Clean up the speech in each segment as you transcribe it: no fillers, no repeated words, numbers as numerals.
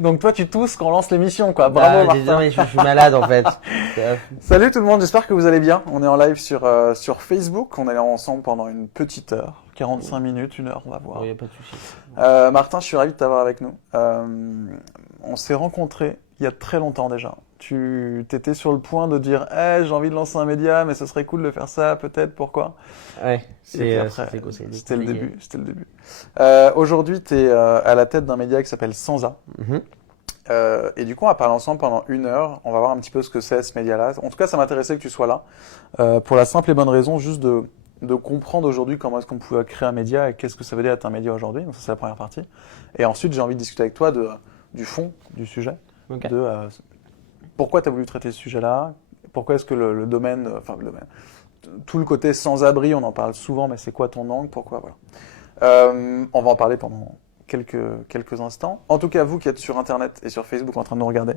Donc toi, tu tousses quand on lance l'émission, quoi. Bravo, Martin. Non, mais je suis malade en fait. Salut tout le monde, j'espère que vous allez bien. On est en live sur Facebook. On est là ensemble pendant une petite heure, 45 minutes, 1 heure, on va voir. Il n'y a pas de souci. Martin, je suis ravi de t'avoir avec nous. On s'est rencontrés il y a très longtemps déjà. Tu étais sur le point de dire hey, j'ai envie de lancer un média, mais ce serait cool de faire ça, peut-être, pourquoi? Ouais, c'était le début. C'était le début. Aujourd'hui, tu es à la tête d'un média qui s'appelle Sansa. Et du coup, on va parler ensemble pendant 1 heure. On va voir un petit peu ce que c'est ce média-là. En tout cas, ça m'intéressait que tu sois là. Pour la simple et bonne raison, juste de comprendre aujourd'hui comment est-ce qu'on pouvait créer un média et qu'est-ce que ça veut dire être un média aujourd'hui. Donc ça, c'est la première partie. Et ensuite, j'ai envie de discuter avec toi du fond du sujet. Okay. Pourquoi tu as voulu traiter ce sujet-là? Pourquoi est-ce que le domaine, tout le côté sans-abri, on en parle souvent, mais c'est quoi ton angle? Pourquoi? Voilà. On va en parler pendant quelques instants. En tout cas, vous qui êtes sur Internet et sur Facebook en train de nous regarder,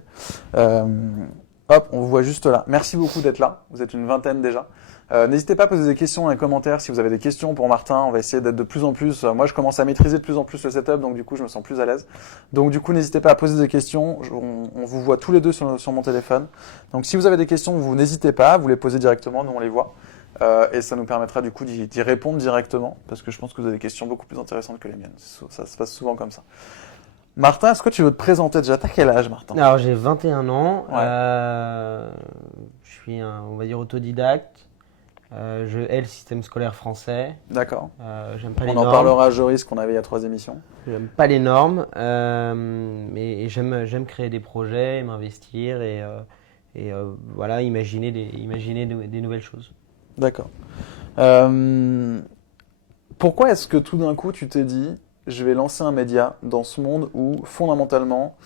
hop, on vous voit juste là. Merci beaucoup d'être là. Vous êtes une vingtaine déjà. N'hésitez pas à poser des questions dans les commentaires si vous avez des questions pour Martin. On va essayer d'être de plus en plus. Moi, je commence à maîtriser de plus en plus le setup, donc du coup, je me sens plus à l'aise. Donc du coup, n'hésitez pas à poser des questions. On vous voit tous les deux sur mon téléphone. Donc si vous avez des questions, vous n'hésitez pas, vous les posez directement, nous on les voit. Et ça nous permettra du coup d'y répondre directement, parce que je pense que vous avez des questions beaucoup plus intéressantes que les miennes. Ça se passe souvent comme ça. Martin, est-ce que tu veux te présenter déjà? T'as quel âge, Martin? Alors j'ai 21 ans. Ouais. Je suis on va dire autodidacte. Je hais le système scolaire français. D'accord. J'aime pas les normes. On en normes. parlera à Joris qu'on avait il y a 3 émissions. J'aime pas les normes, mais j'aime créer des projets, m'investir et voilà, imaginer des nouvelles choses. D'accord. Pourquoi est-ce que tout d'un coup tu t'es dit je vais lancer un média dans ce monde où fondamentalement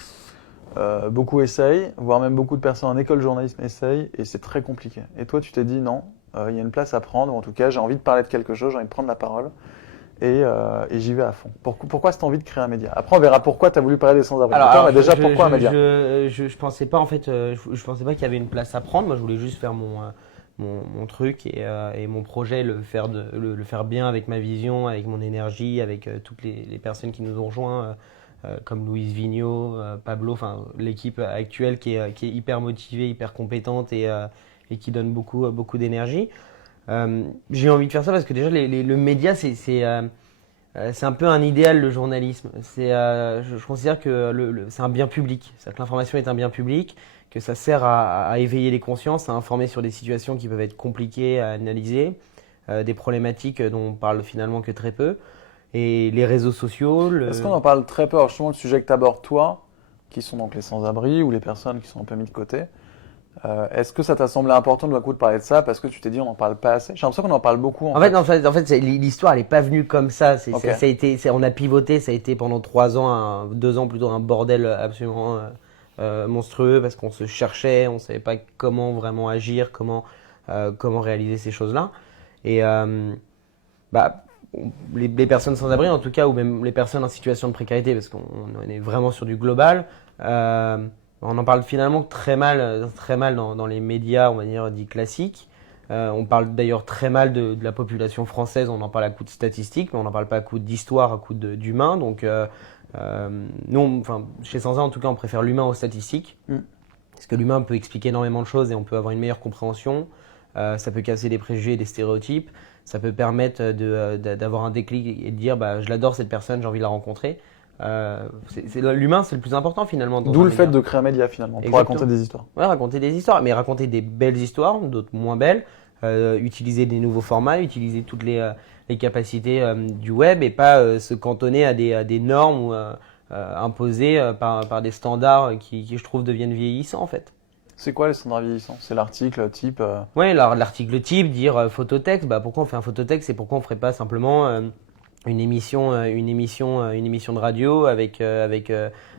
beaucoup essayent, voire même beaucoup de personnes en école de journalisme essayent et c'est très compliqué. Et toi tu t'es dit non, il y a une place à prendre, ou en tout cas j'ai envie de parler de quelque chose, j'ai envie de prendre la parole et j'y vais à fond. Pourquoi cette envie de créer un média? Après on verra pourquoi tu as voulu parler des sans-abri. Mais déjà pourquoi un média? Je pensais pas en fait, je pensais pas qu'il y avait une place à prendre. Moi je voulais juste faire mon truc et mon projet, le faire bien avec ma vision, avec mon énergie, avec toutes les personnes qui nous ont rejoints, comme Louise Vigneault, Pablo, enfin l'équipe actuelle qui est hyper motivée, hyper compétente et qui donne beaucoup d'énergie. J'ai envie de faire ça parce que déjà le média c'est un peu un idéal, le journalisme. Je considère que c'est un bien public, c'est-à-dire que l'information est un bien public, que ça sert à éveiller les consciences, à informer sur des situations qui peuvent être compliquées à analyser, des problématiques dont on parle finalement que très peu. Et les réseaux sociaux… Est-ce qu'on en parle très peu? Alors justement, le sujet que tu abordes toi, qui sont donc les sans-abri ou les personnes qui sont un peu mis de côté, est-ce que ça t'a semblé important de parler de ça parce que tu t'es dit on n'en parle pas assez? J'ai l'impression qu'on en parle beaucoup. En fait, l'histoire elle n'est pas venue comme ça. Okay. Ça a été, on a pivoté, ça a été pendant 3 ans, 2 ans plutôt, un bordel absolument monstrueux parce qu'on se cherchait, on ne savait pas comment vraiment agir, comment réaliser ces choses-là. Et les personnes sans abri en tout cas, ou même les personnes en situation de précarité, parce qu'on est vraiment sur du global, on en parle finalement très mal dans les médias, on va dire, dits classiques. On parle d'ailleurs très mal de la population française, on en parle à coup de statistiques, mais on n'en parle pas à coup d'histoire, à coup d'humain. Donc nous, chez Sansa en tout cas, on préfère l'humain aux statistiques. Parce que l'humain peut expliquer énormément de choses et on peut avoir une meilleure compréhension. Ça peut casser des préjugés et des stéréotypes. Ça peut permettre d'avoir un déclic et de dire je l'adore cette personne, j'ai envie de la rencontrer. L'humain, c'est le plus important finalement. D'où le fait de créer un média finalement, pour raconter des histoires. Ouais, raconter des histoires, mais raconter des belles histoires, d'autres moins belles, utiliser des nouveaux formats, utiliser toutes les capacités du web et pas se cantonner à des normes imposées par des standards qui, je trouve, deviennent vieillissants en fait. C'est quoi les standards vieillissants? C'est l'article type Oui, l'article type, dire phototexte. Pourquoi on fait un phototexte et pourquoi on ne ferait pas simplement une émission de radio avec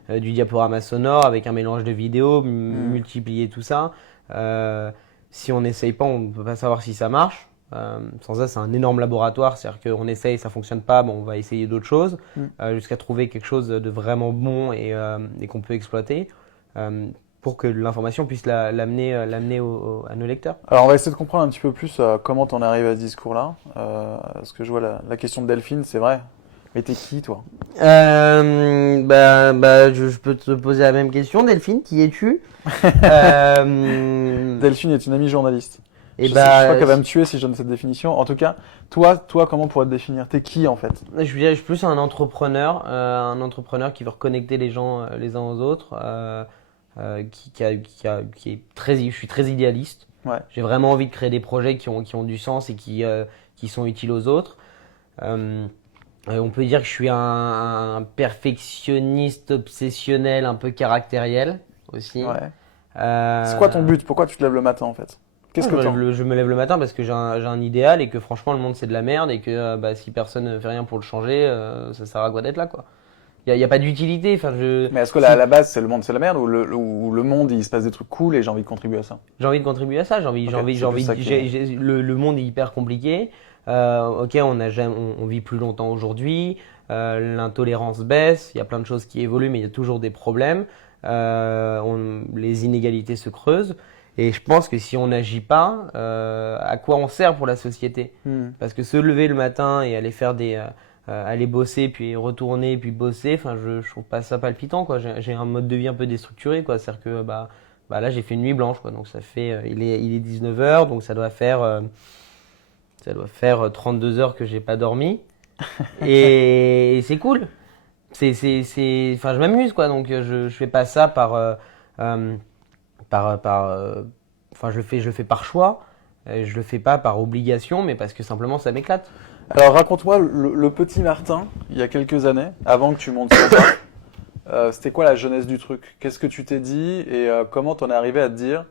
du diaporama sonore, avec un mélange de vidéos, multiplier tout ça. Si on n'essaye pas, on ne peut pas savoir si ça marche. Sans ça, c'est un énorme laboratoire, c'est-à-dire qu'on essaye, ça ne fonctionne pas, on va essayer d'autres choses, jusqu'à trouver quelque chose de vraiment bon et qu'on peut exploiter. Pour que l'information puisse l'amener à nos lecteurs. Alors on va essayer de comprendre un petit peu plus comment t'en arrives à ce discours-là. Parce que je vois la question de Delphine, c'est vrai. Mais t'es qui toi? Je peux te poser la même question, Delphine. Qui es-tu? Delphine est une amie journaliste. Et Je crois qu'elle va me tuer si je donne cette définition. En tout cas, toi, comment on pourrait te définir? T'es qui en fait? je suis plus un entrepreneur qui veut reconnecter les gens les uns aux autres, qui est je suis très idéaliste. Ouais. J'ai vraiment envie de créer des projets qui ont du sens et qui sont utiles aux autres. On peut dire que je suis un perfectionniste obsessionnel, un peu caractériel aussi. Ouais. C'est quoi ton but? Pourquoi tu te lèves le matin en fait? Qu'est-ce que je me lève le matin parce que j'ai un idéal et que franchement le monde c'est de la merde et que si personne ne fait rien pour le changer, ça sert à quoi d'être là quoi. Il y a pas d'utilité. Mais est-ce que à la base c'est le monde c'est la merde ou le monde il se passe des trucs cool et j'ai envie de contribuer à ça? J'ai envie de contribuer à ça. Le monde est hyper compliqué. Ok, on vit plus longtemps aujourd'hui. L'intolérance baisse. Il y a plein de choses qui évoluent, mais il y a toujours des problèmes. Les inégalités se creusent. Et je pense que si on n'agit pas, à quoi on sert pour la société? Parce que se lever le matin et aller faire aller bosser, puis retourner, puis bosser, je trouve pas ça palpitant, quoi. J'ai un mode de vie un peu déstructuré, quoi. C'est-à-dire que là, j'ai fait une nuit blanche, quoi. Donc ça fait, il est 19h, donc ça doit faire 32 heures que j'ai pas dormi. Et c'est cool. Je m'amuse, quoi. Donc je fais pas ça je le fais par choix. Je le fais pas par obligation, mais parce que simplement ça m'éclate. Alors raconte-moi le petit Martin, il y a quelques années, avant que tu montes sur ça. C'était quoi la jeunesse du truc? Qu'est-ce que tu t'es dit et comment t'en es arrivé à te dire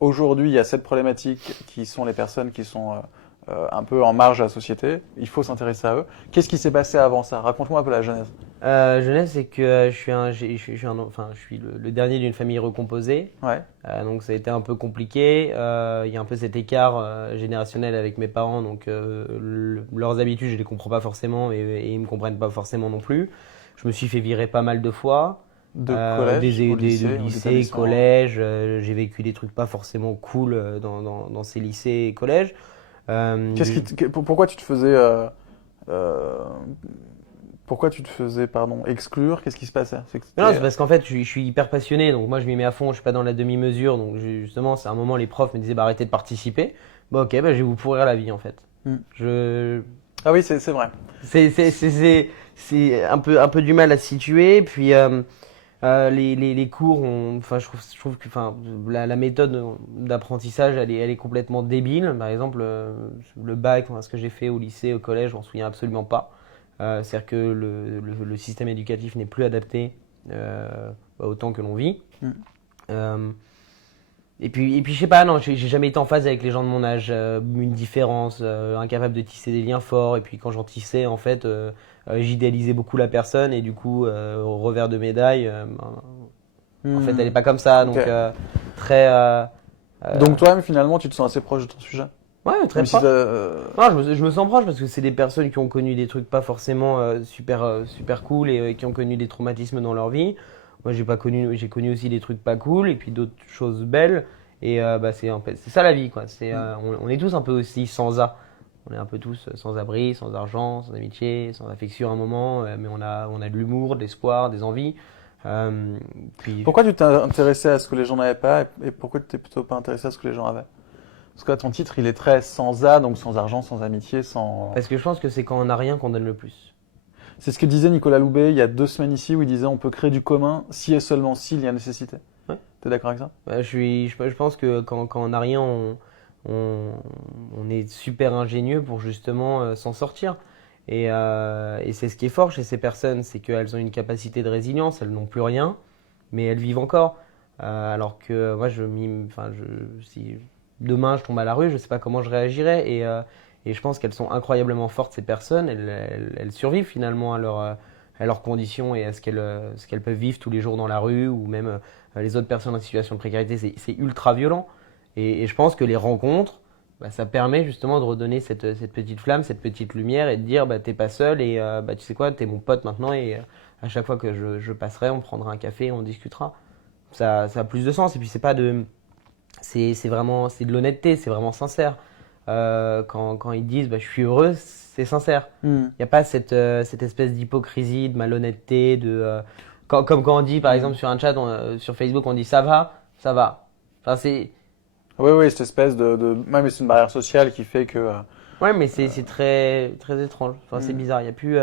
aujourd'hui il y a cette problématique qui sont les personnes qui sont un peu en marge de la société, il faut s'intéresser à eux. Qu'est-ce qui s'est passé avant ça? Raconte-moi un peu la genèse. Genèse, c'est que je suis le dernier d'une famille recomposée. Ouais. Donc ça a été un peu compliqué. Il y a un peu cet écart générationnel avec mes parents. Donc leurs habitudes, je les comprends pas forcément et ils me comprennent pas forcément non plus. Je me suis fait virer pas mal de fois. De collège, Des au lycée, lycées, collèges. J'ai vécu des trucs pas forcément cool dans ces lycées et collèges. Pourquoi tu te faisais exclure? Qu'est-ce qui se passait? C'est parce qu'en fait, je suis hyper passionné, donc moi je m'y mets à fond, je suis pas dans la demi-mesure, donc justement, c'est un moment, les profs me disaient arrêtez de participer. Ok, je vais vous pourrir la vie en fait. Ah oui, c'est vrai. C'est un peu du mal à se situer, puis les cours, je trouve que la méthode d'apprentissage, elle est complètement débile. Par exemple, le bac, ce que j'ai fait au lycée, au collège, je m'en souviens absolument pas. C'est-à-dire que le système éducatif n'est plus adapté au temps que l'on vit. Et puis je sais pas, non, j'ai jamais été en phase avec les gens de mon âge, une différence, incapable de tisser des liens forts. Et puis quand j'en tissais, en fait, j'idéalisais beaucoup la personne et du coup, au revers de médaille, en fait, elle est pas comme ça. Donc très. Donc toi-même, finalement, tu te sens assez proche de ton sujet. Ouais, très proche. Je me sens proche parce que c'est des personnes qui ont connu des trucs pas forcément super cool et qui ont connu des traumatismes dans leur vie. Moi, j'ai connu aussi des trucs pas cool et puis d'autres choses belles. Et c'est ça la vie, quoi. On est tous un peu aussi sans A. On est un peu tous sans abri, sans argent, sans amitié, sans affection à un moment, mais on a de l'humour, de l'espoir, des envies. Pourquoi tu t'es intéressé à ce que les gens n'avaient pas et pourquoi tu t'es plutôt pas intéressé à ce que les gens avaient? Parce que là, ton titre, il est très sans A, donc sans argent, sans amitié, sans... Parce que je pense que c'est quand on n'a rien qu'on donne le plus. C'est ce que disait Nicolas Loubet il y a 2 semaines ici, où il disait on peut créer du commun si et seulement s'il y a nécessité. Ouais. T'es d'accord avec ça? Je pense que quand on n'a rien, on est super ingénieux pour justement s'en sortir. Et c'est ce qui est fort chez ces personnes, c'est qu'elles ont une capacité de résilience, elles n'ont plus rien, mais elles vivent encore. Alors que moi, si demain je tombe à la rue, je ne sais pas comment je réagirais. Et je pense qu'elles sont incroyablement fortes, ces personnes. Elles survivent finalement à leurs conditions et à ce qu'elles peuvent vivre tous les jours dans la rue ou même les autres personnes en situation de précarité. C'est ultra violent. Et je pense que les rencontres, ça permet justement de redonner cette petite flamme, cette petite lumière et de dire t'es pas seul et tu sais quoi, t'es mon pote maintenant et à chaque fois que je passerai, on prendra un café et on discutera. Ça a plus de sens et puis c'est de l'honnêteté, c'est vraiment sincère. Quand ils disent je suis heureux, c'est sincère. Il n'y a pas cette espèce d'hypocrisie, de malhonnêteté, Comme quand on dit, par exemple, sur un chat, sur Facebook, on dit ça va. Enfin, c'est. Oui, cette espèce mais c'est une barrière sociale qui fait que. Ouais, mais c'est très, très étrange. Enfin, c'est bizarre. Il y a plus.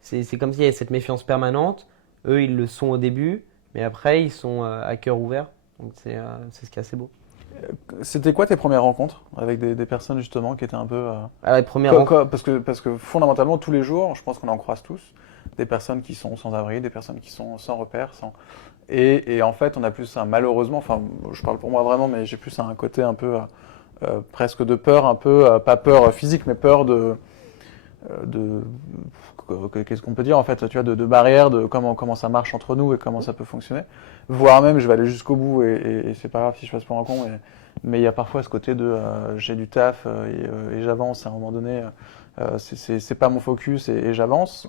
C'est comme s'il y avait cette méfiance permanente. Eux, ils le sont au début, mais après, ils sont à cœur ouvert. Donc, c'est ce qui est assez beau. C'était quoi tes premières rencontres avec des personnes justement qui étaient un peu. Alors, les premières rencontres. Parce que fondamentalement, tous les jours, je pense qu'on en croise tous, des personnes qui sont sans abri, des personnes qui sont sans repère, et en fait, on a plus malheureusement, enfin, je parle pour moi vraiment, mais j'ai plus un côté un peu presque de peur, un peu pas peur physique, mais peur qu'est-ce qu'on peut dire en fait, tu vois, de barrières, de comment ça marche entre nous et comment ça peut fonctionner. Voire même, je vais aller jusqu'au bout et c'est pas grave si je passe pour un con, mais il y a parfois ce côté de j'ai du taf et j'avance à un moment donné, c'est pas mon focus et j'avance.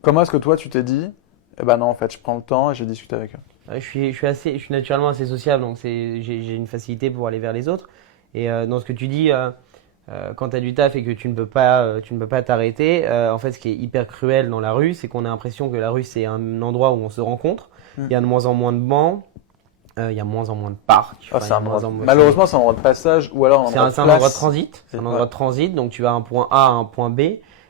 Comment est-ce que toi tu t'es dit, eh ben non en fait, je prends le temps et je discute avec eux. Je suis naturellement assez sociable, donc j'ai une facilité pour aller vers les autres. Et dans ce que tu dis, quand tu as du taf et que tu ne peux pas t'arrêter, en fait, ce qui est hyper cruel dans la rue, c'est qu'on a l'impression que la rue, c'est un endroit où on se rencontre. Il y a de moins en moins de bancs, il y a de moins en moins de parcs. Malheureusement, c'est un endroit de passage ou alors c'est un endroit de transit. C'est un endroit de transit, donc tu vas à un point A à un point B.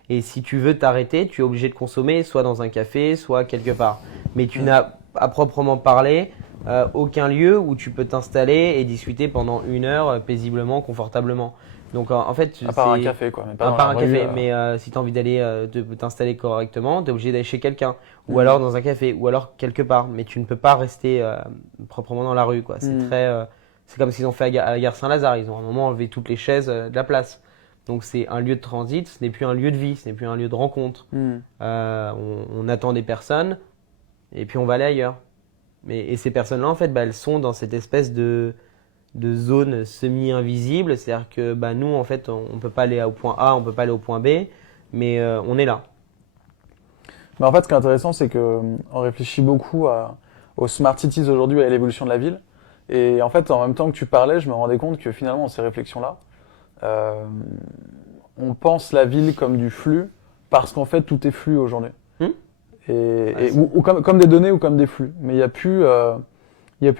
Et si tu veux t'arrêter, tu es obligé de consommer soit dans un café, soit quelque part. Mais tu n'as, à proprement parler, aucun lieu où tu peux t'installer et discuter pendant 1 heure paisiblement, confortablement. Donc en fait, à part un café quoi, mais pas à part un dans la rue, café. Mais si tu as envie d'aller t'installer correctement, tu es obligé d'aller chez quelqu'un, ou alors dans un café, ou alors quelque part. Mais tu ne peux pas rester proprement dans la rue, quoi. C'est comme s'ils ont fait à la gare Saint-Lazare. Ils ont à un moment enlevé toutes les chaises de la place. Donc c'est un lieu de transit, ce n'est plus un lieu de vie, ce n'est plus un lieu de rencontre. On attend des personnes et puis on va aller ailleurs. Et ces personnes-là, en fait, elles sont dans cette espèce de zone semi-invisible. C'est-à-dire que nous, en fait, on ne peut pas aller au point A, on ne peut pas aller au point B, mais on est là. Mais en fait, ce qui est intéressant, c'est qu'on réfléchit beaucoup aux smart cities aujourd'hui, à l'évolution de la ville. Et en fait, en même temps que tu parlais, je me rendais compte que finalement, ces réflexions-là, on pense la ville comme du flux parce qu'en fait tout est flux aujourd'hui. Ou comme des données ou comme des flux. Mais il y a plus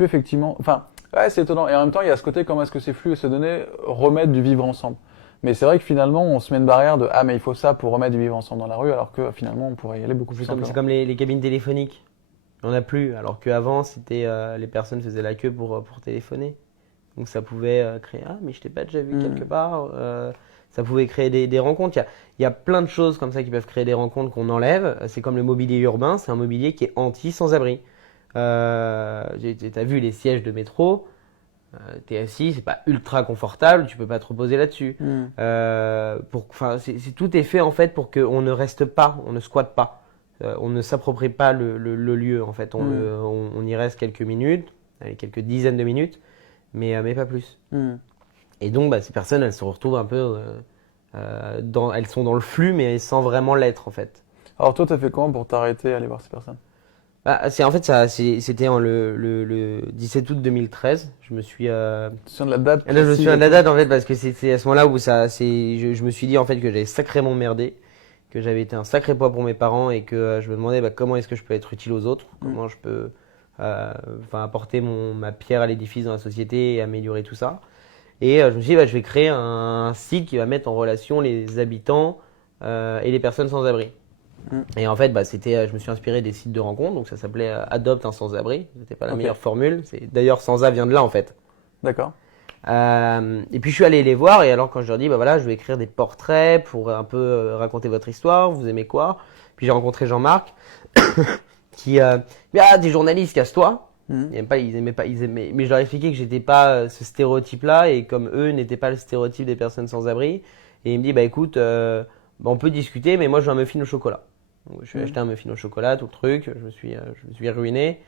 effectivement. Enfin, ouais, c'est étonnant. Et en même temps, il y a ce côté comment est-ce que ces flux et ces données remettent du vivre ensemble. Mais c'est vrai que finalement, on se met une barrière de mais il faut ça pour remettre du vivre ensemble dans la rue, alors que finalement, on pourrait y aller beaucoup plus simplement. C'est comme les cabines téléphoniques. On n'a plus. Alors qu'avant, c'était les personnes faisaient la queue pour téléphoner. Donc ça pouvait créer mais je t'ai pas déjà vu quelque part. Ça pouvait créer des rencontres. Il y a plein de choses comme ça qui peuvent créer des rencontres qu'on enlève. C'est comme le mobilier urbain, c'est un mobilier qui est anti-sans-abri. T'as vu les sièges de métro, t'es assis, c'est pas ultra confortable, tu peux pas te reposer là-dessus. Tout est fait en fait pour qu'on ne reste pas, on ne squatte pas. On ne s'approprie pas le lieu en fait. On y reste quelques minutes, quelques dizaines de minutes. Mais pas plus. Et donc, ces personnes, elles se retrouvent un peu elles sont dans le flux, mais sans vraiment l'être, en fait. Alors toi, t'as fait comment pour t'arrêter et aller voir ces personnes? C'était le 17 août 2013. Je me suis. Tu te souviens de la date? Là, je me souviens de la date, en fait, parce que c'est à ce moment-là où je me suis dit, en fait, que j'avais sacrément merdé, que j'avais été un sacré poids pour mes parents et que je me demandais comment est-ce que je peux être utile aux autres, comment je peux apporter ma pierre à l'édifice dans la société et améliorer tout ça. Et je me suis dit, je vais créer un site qui va mettre en relation les habitants et les personnes sans abri. Et en fait, je me suis inspiré des sites de rencontres, donc ça s'appelait Adopte un sans-abri. C'était pas la meilleure formule. D'ailleurs, sans-a vient de là en fait. D'accord. Et puis je suis allé les voir, et alors quand je leur dis, je vais écrire des portraits pour un peu raconter votre histoire, vous aimez quoi? Puis j'ai rencontré Jean-Marc qui des journalistes, casse-toi. Ils aimaient pas, mais je leur ai expliqué que j'étais pas ce stéréotype-là, et comme eux n'étaient pas le stéréotype des personnes sans abri. Et il me dit, écoute, on peut discuter, mais moi je veux un muffin au chocolat. Donc, je suis acheté un muffin au chocolat, tout le truc, je me suis ruiné.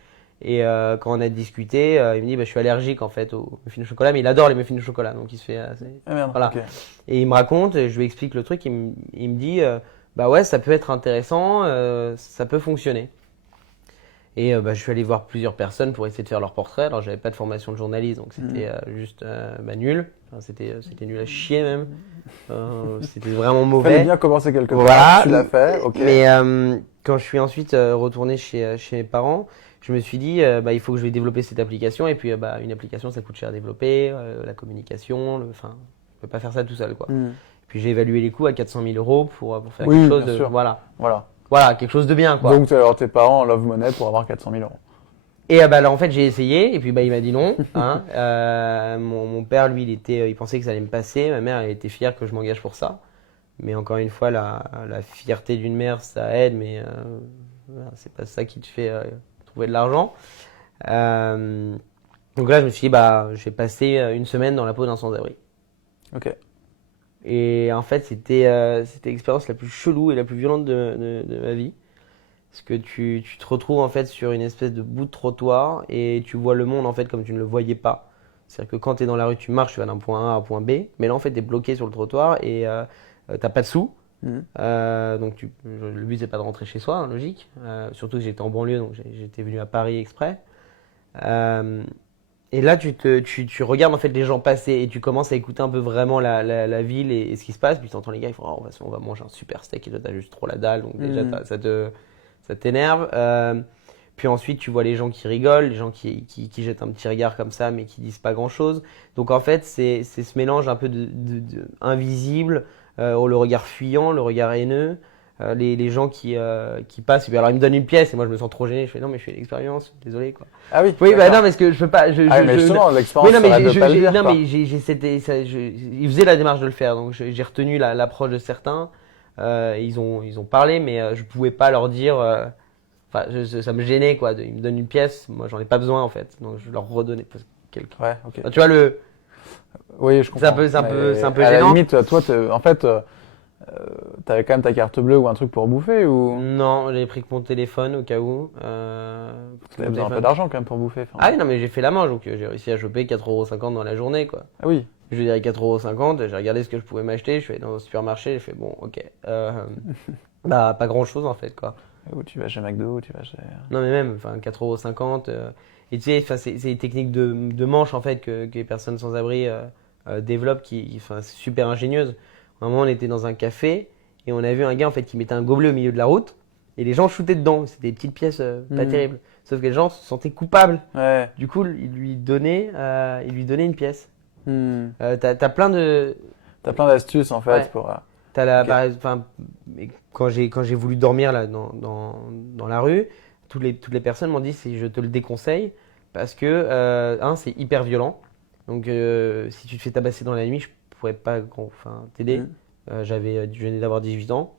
Et quand on a discuté, il me dit, je suis allergique en fait aux muffins au chocolat, mais il adore les muffins au chocolat, donc il se fait voilà. Okay. Et il me raconte, et je lui explique le truc, il me dit, ouais, ça peut être intéressant, ça peut fonctionner. Et je suis allé voir plusieurs personnes pour essayer de faire leur portrait. Alors, j'avais pas de formation de journaliste, donc c'était juste nul. Enfin, c'était nul à chier même. C'était vraiment Il mauvais. fallait bien commencer quelque part. Voilà. Tu l'as fait, ok. Mais quand je suis ensuite retourné chez mes parents, je me suis dit, il faut que je vais développer cette application. Et puis, une application, ça coûte cher à développer, la communication, enfin, je peux pas faire ça tout seul, quoi. Puis j'ai évalué les coûts à 400 000 euros pour faire quelque chose de, sûr. voilà, quelque chose de bien, quoi. Donc, alors, tes parents en love money pour avoir 400 000 euros. Et là, en fait, j'ai essayé, et puis il m'a dit non. Hein. Mon père, lui, il pensait que ça allait me passer. Ma mère, elle était fière que je m'engage pour ça. Mais encore une fois, la fierté d'une mère, ça aide, mais voilà, c'est pas ça qui te fait trouver de l'argent. Donc là, je me suis dit, je vais passer une semaine dans la peau d'un sans-abri. Ok. Et en fait, c'était l'expérience la plus chelou et la plus violente de ma vie. Parce que tu te retrouves en fait sur une espèce de bout de trottoir et tu vois le monde en fait comme tu ne le voyais pas. C'est-à-dire que quand tu es dans la rue, tu marches, tu vas d'un point A à un point B. Mais là, en fait, tu es bloqué sur le trottoir et t'as pas de sous. Donc le but, c'est pas de rentrer chez soi, hein, logique. Surtout que j'étais en banlieue, donc j'étais venu à Paris exprès. Et là, tu regardes en fait les gens passer et tu commences à écouter un peu vraiment la ville et ce qui se passe. Puis tu entends les gars, ils font on va manger un super steak et toi, t'as juste trop la dalle. Donc déjà, ça t'énerve. Puis ensuite, tu vois les gens qui rigolent, les gens qui jettent un petit regard comme ça, mais qui disent pas grand-chose. Donc en fait, c'est ce mélange un peu de invisible, le regard fuyant, le regard haineux. Les gens qui passent, et puis alors ils me donnent une pièce et moi je me sens trop gêné. Je fais non, mais je fais une expérience, désolé quoi. Ah oui. Oui, non, parce que je peux pas. Mais justement, l'expérience, oui, non, mais serait de pas le dire, non, quoi. mais ils faisaient la démarche de le faire, donc j'ai retenu l'approche de certains. Ils ont parlé, mais je pouvais pas leur dire. Enfin, ça me gênait quoi. Ils me donnent une pièce, moi j'en ai pas besoin en fait, donc je leur redonnais quelque. Ouais, ok. Enfin, tu vois Oui, je comprends. c'est un peu à gênant. la limite, toi, en fait, t'avais quand même ta carte bleue ou un truc pour bouffer ou Non, j'ai pris que mon téléphone au cas où. t'avais besoin un peu d'argent quand même pour bouffer. Ah oui, non, mais j'ai fait la manche, donc j'ai réussi à choper 4,50 € dans la journée quoi. Ah oui. Je dirais 4,50 €, j'ai regardé ce que je pouvais m'acheter, je suis allé dans un supermarché, j'ai fait bon, ok. Pas grand chose en fait quoi. Où tu vas chez McDo, tu vas chez. Non mais même, enfin 4,50 €. Et tu sais, c'est des techniques de manche en fait que les personnes sans abri développent enfin, c'est super ingénieuse. À un moment, on était dans un café et on a vu un gars en fait qui mettait un gobelet au milieu de la route et les gens shootaient dedans. C'était des petites pièces pas terribles. Sauf que les gens se sentaient coupables. Ouais. Du coup, il lui donnait une pièce. T'as plein d'astuces en fait Ouais. pour. T'as Ok. enfin, mais quand j'ai voulu dormir là dans la rue, toutes les personnes m'ont dit je te le déconseille parce que c'est hyper violent. Donc si tu te fais tabasser dans la nuit, je pourrais pas t'aider. Je venais d'avoir 18 ans.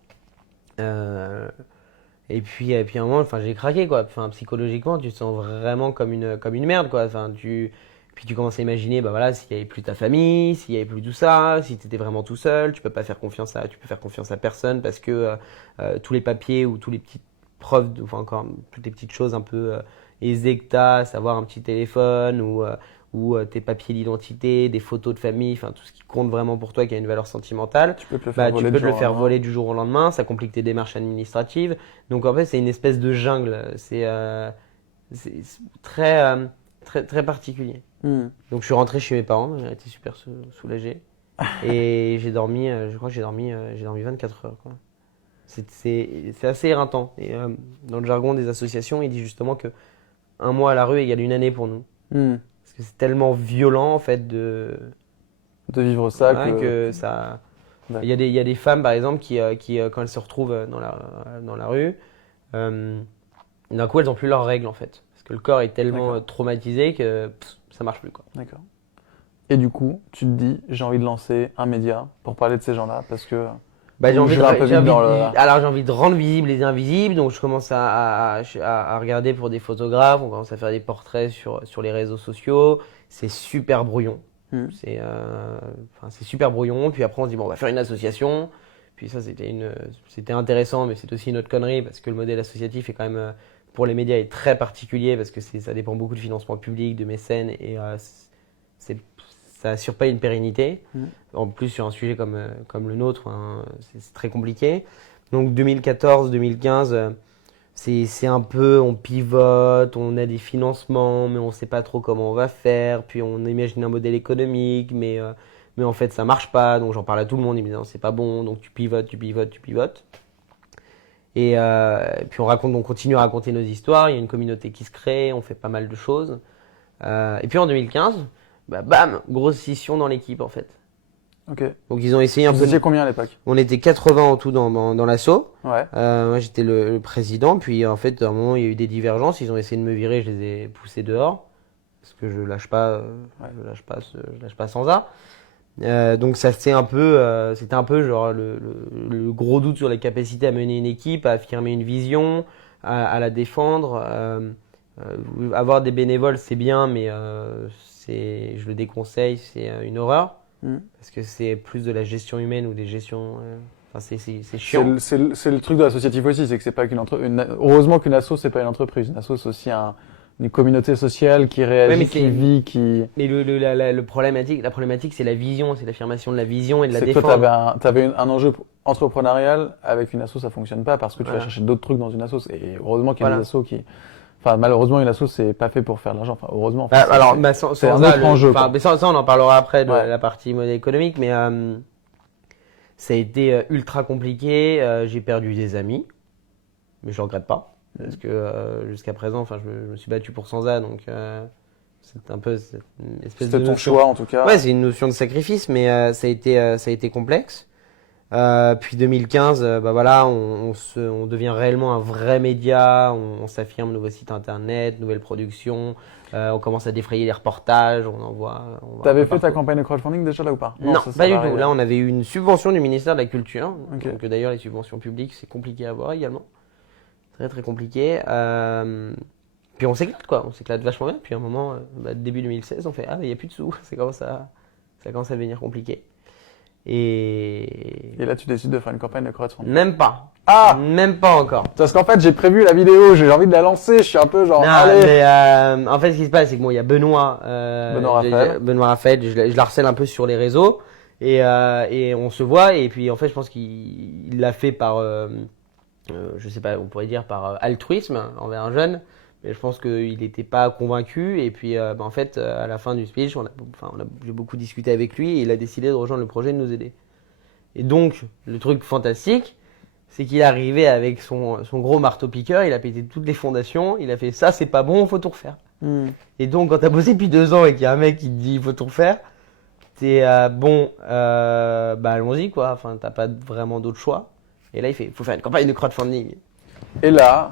Et puis à un moment, enfin j'ai craqué quoi. Enfin psychologiquement, tu te sens vraiment comme une merde quoi. Enfin puis tu commences à imaginer, voilà, s'il n'y avait plus ta famille, s'il n'y avait plus tout ça, si tu étais vraiment tout seul, tu peux faire confiance à personne parce que tous les papiers ou tous les petites preuves, enfin encore toutes les petites choses un peu aisées que tu as, savoir un petit téléphone ou tes papiers d'identité, des photos de famille, enfin tout ce qui compte vraiment pour toi, qui a une valeur sentimentale, Tu peux te le faire tu voler peux du te le jour au faire lendemain. voler du jour au lendemain, ça complique tes démarches administratives. Donc en fait, c'est une espèce de jungle, c'est très, très, très particulier. Donc je suis rentré chez mes parents, j'ai été super soulagé. Et j'ai dormi, je crois que j'ai dormi 24 heures, quoi. C'est assez éreintant. Et dans le jargon des associations, il dit justement que un mois à la rue égale une année pour nous. Parce que c'est tellement violent en fait De vivre ça que ça. Ouais. Il y a des femmes par exemple qui quand elles se retrouvent dans la rue, d'un coup elles n'ont plus leurs règles en fait. Parce que le corps est tellement D'accord. traumatisé que ça marche plus quoi. D'accord. Et du coup, tu te dis, j'ai envie de lancer un média pour parler de ces gens-là parce que. J'ai envie Je vais un peu vite dans le- alors j'ai envie de rendre visibles les invisibles, donc je commence à regarder pour des photographes, on commence à faire des portraits sur les réseaux sociaux, c'est super brouillon. C'est super brouillon, puis après on se dit bon on va faire une association, puis ça c'était intéressant mais c'est aussi une autre connerie parce que le modèle associatif est quand même pour les médias est très particulier parce que ça dépend beaucoup de financement public, de mécènes et ça assure pas une pérennité. En plus sur un sujet comme le nôtre, c'est très compliqué. Donc 2014-2015, c'est un peu, on pivote, on a des financements, mais on sait pas trop comment on va faire. Puis on imagine un modèle économique, mais en fait ça marche pas. Donc j'en parle à tout le monde, ils me disent non, c'est pas bon. Donc tu pivotes, tu pivotes, tu pivotes. Et puis on continue à raconter nos histoires. Il y a une communauté qui se crée, on fait pas mal de choses. Et puis en 2015, bah, bam, grosse scission dans l'équipe en fait. Ok. Donc ils ont essayé un Vous peu. étiez combien à l'époque? On était 80 en tout dans l'asso. Ouais. Moi j'étais le président. Puis en fait à un moment il y a eu des divergences. Ils ont essayé de me virer, je les ai poussés dehors parce que je lâche pas, je lâche pas sans ça. Donc ça c'était un peu genre le gros doute sur la capacité à mener une équipe, à affirmer une vision, à la défendre. Avoir des bénévoles c'est bien, mais je le déconseille, c'est une horreur. Parce que c'est plus de la gestion humaine ou des gestions. Enfin, c'est chiant. C'est le truc de l'associatif aussi, c'est que c'est pas heureusement qu'une asso c'est pas une entreprise. Une asso c'est aussi une communauté sociale qui réagit, mais qui vit, qui. Mais la problématique, c'est la vision, c'est l'affirmation de la vision et de la C'est que défense. toi, t'avais un enjeu entrepreneurial avec une asso, ça fonctionne pas parce que tu Voilà. vas chercher d'autres trucs dans une asso. Et heureusement qu'il y a Voilà. des assos qui. Enfin, malheureusement, une asso, c'est pas fait pour faire de l'argent. Enfin, heureusement. Bah, alors, c'est un autre enjeu. Mais ça, on en parlera après de Ouais. la partie modèle économique, mais ça a été ultra compliqué. J'ai perdu des amis, mais je regrette pas. Parce que jusqu'à présent, enfin, je me suis battu pour Sansa, donc c'est un peu une espèce de C'était ton notion. choix, en tout cas. Ouais, c'est une notion de sacrifice, mais ça a été complexe. Puis 2015, bah voilà, on devient réellement un vrai média, on s'affirme, nouveau site internet, nouvelle production, on commence à défrayer les reportages, on envoie. T'avais fait ta campagne de crowdfunding déjà là ou pas? Non, ça pas du va tout. arriver. Là, on avait eu une subvention du ministère de la Culture. Ok. Donc d'ailleurs, les subventions publiques, c'est compliqué à avoir également. Très très compliqué. Puis on s'éclate quoi, on s'éclate vachement bien. Puis à un moment, début 2016, on fait ah mais il n'y a plus de sous, ça commence à devenir compliqué. Et Et là, tu décides de faire une campagne de crowdfunding. même pas. Ah! Même pas encore. Parce qu'en fait, j'ai prévu la vidéo, j'ai envie de la lancer, je suis un peu genre, Non, allez! mais en fait, ce qui se passe, c'est que bon, il y a Benoît Raphaël. Benoît Raphaël, je la harcèle un peu sur les réseaux et on se voit et puis en fait, je pense qu'il l'a fait par, je sais pas, on pourrait dire par altruisme envers un jeune, mais je pense qu'il n'était pas convaincu et puis en fait, à la fin du speech, j'ai beaucoup discuté avec lui et il a décidé de rejoindre le projet de nous aider. Et donc, le truc fantastique, c'est qu'il est arrivé avec son gros marteau-piqueur, il a pété toutes les fondations, il a fait ça, c'est pas bon, faut tout refaire. Et donc, quand t'as bossé depuis 2 ans et qu'il y a un mec qui te dit il faut tout refaire, t'es allons-y quoi, enfin, t'as pas vraiment d'autre choix. Et là, il fait faut faire une campagne de crowdfunding. Et là,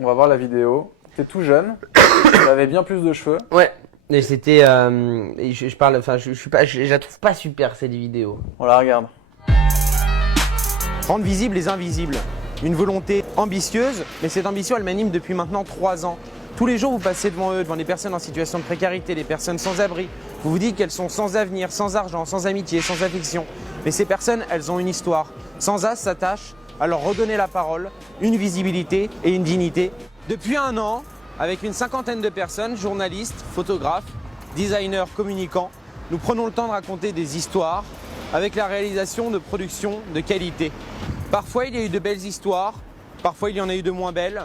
on va voir la vidéo. T'es tout jeune, tu avais bien plus de cheveux. Ouais. Et c'était, et je parle, enfin, je la trouve pas super cette vidéo. On la regarde. Rendre visibles les invisibles. Une volonté ambitieuse, mais cette ambition, elle m'anime depuis maintenant 3 ans. Tous les jours, vous passez devant eux, devant des personnes en situation de précarité, des personnes sans abri. Vous vous dites qu'elles sont sans avenir, sans argent, sans amitié, sans affection. Mais ces personnes, elles ont une histoire. Sansa s'attache à leur redonner la parole, une visibilité et une dignité. Depuis 1 an, avec une 50aine de personnes, journalistes, photographes, designers, communicants, nous prenons le temps de raconter des histoires avec la réalisation de productions de qualité. Parfois, il y a eu de belles histoires, parfois il y en a eu de moins belles.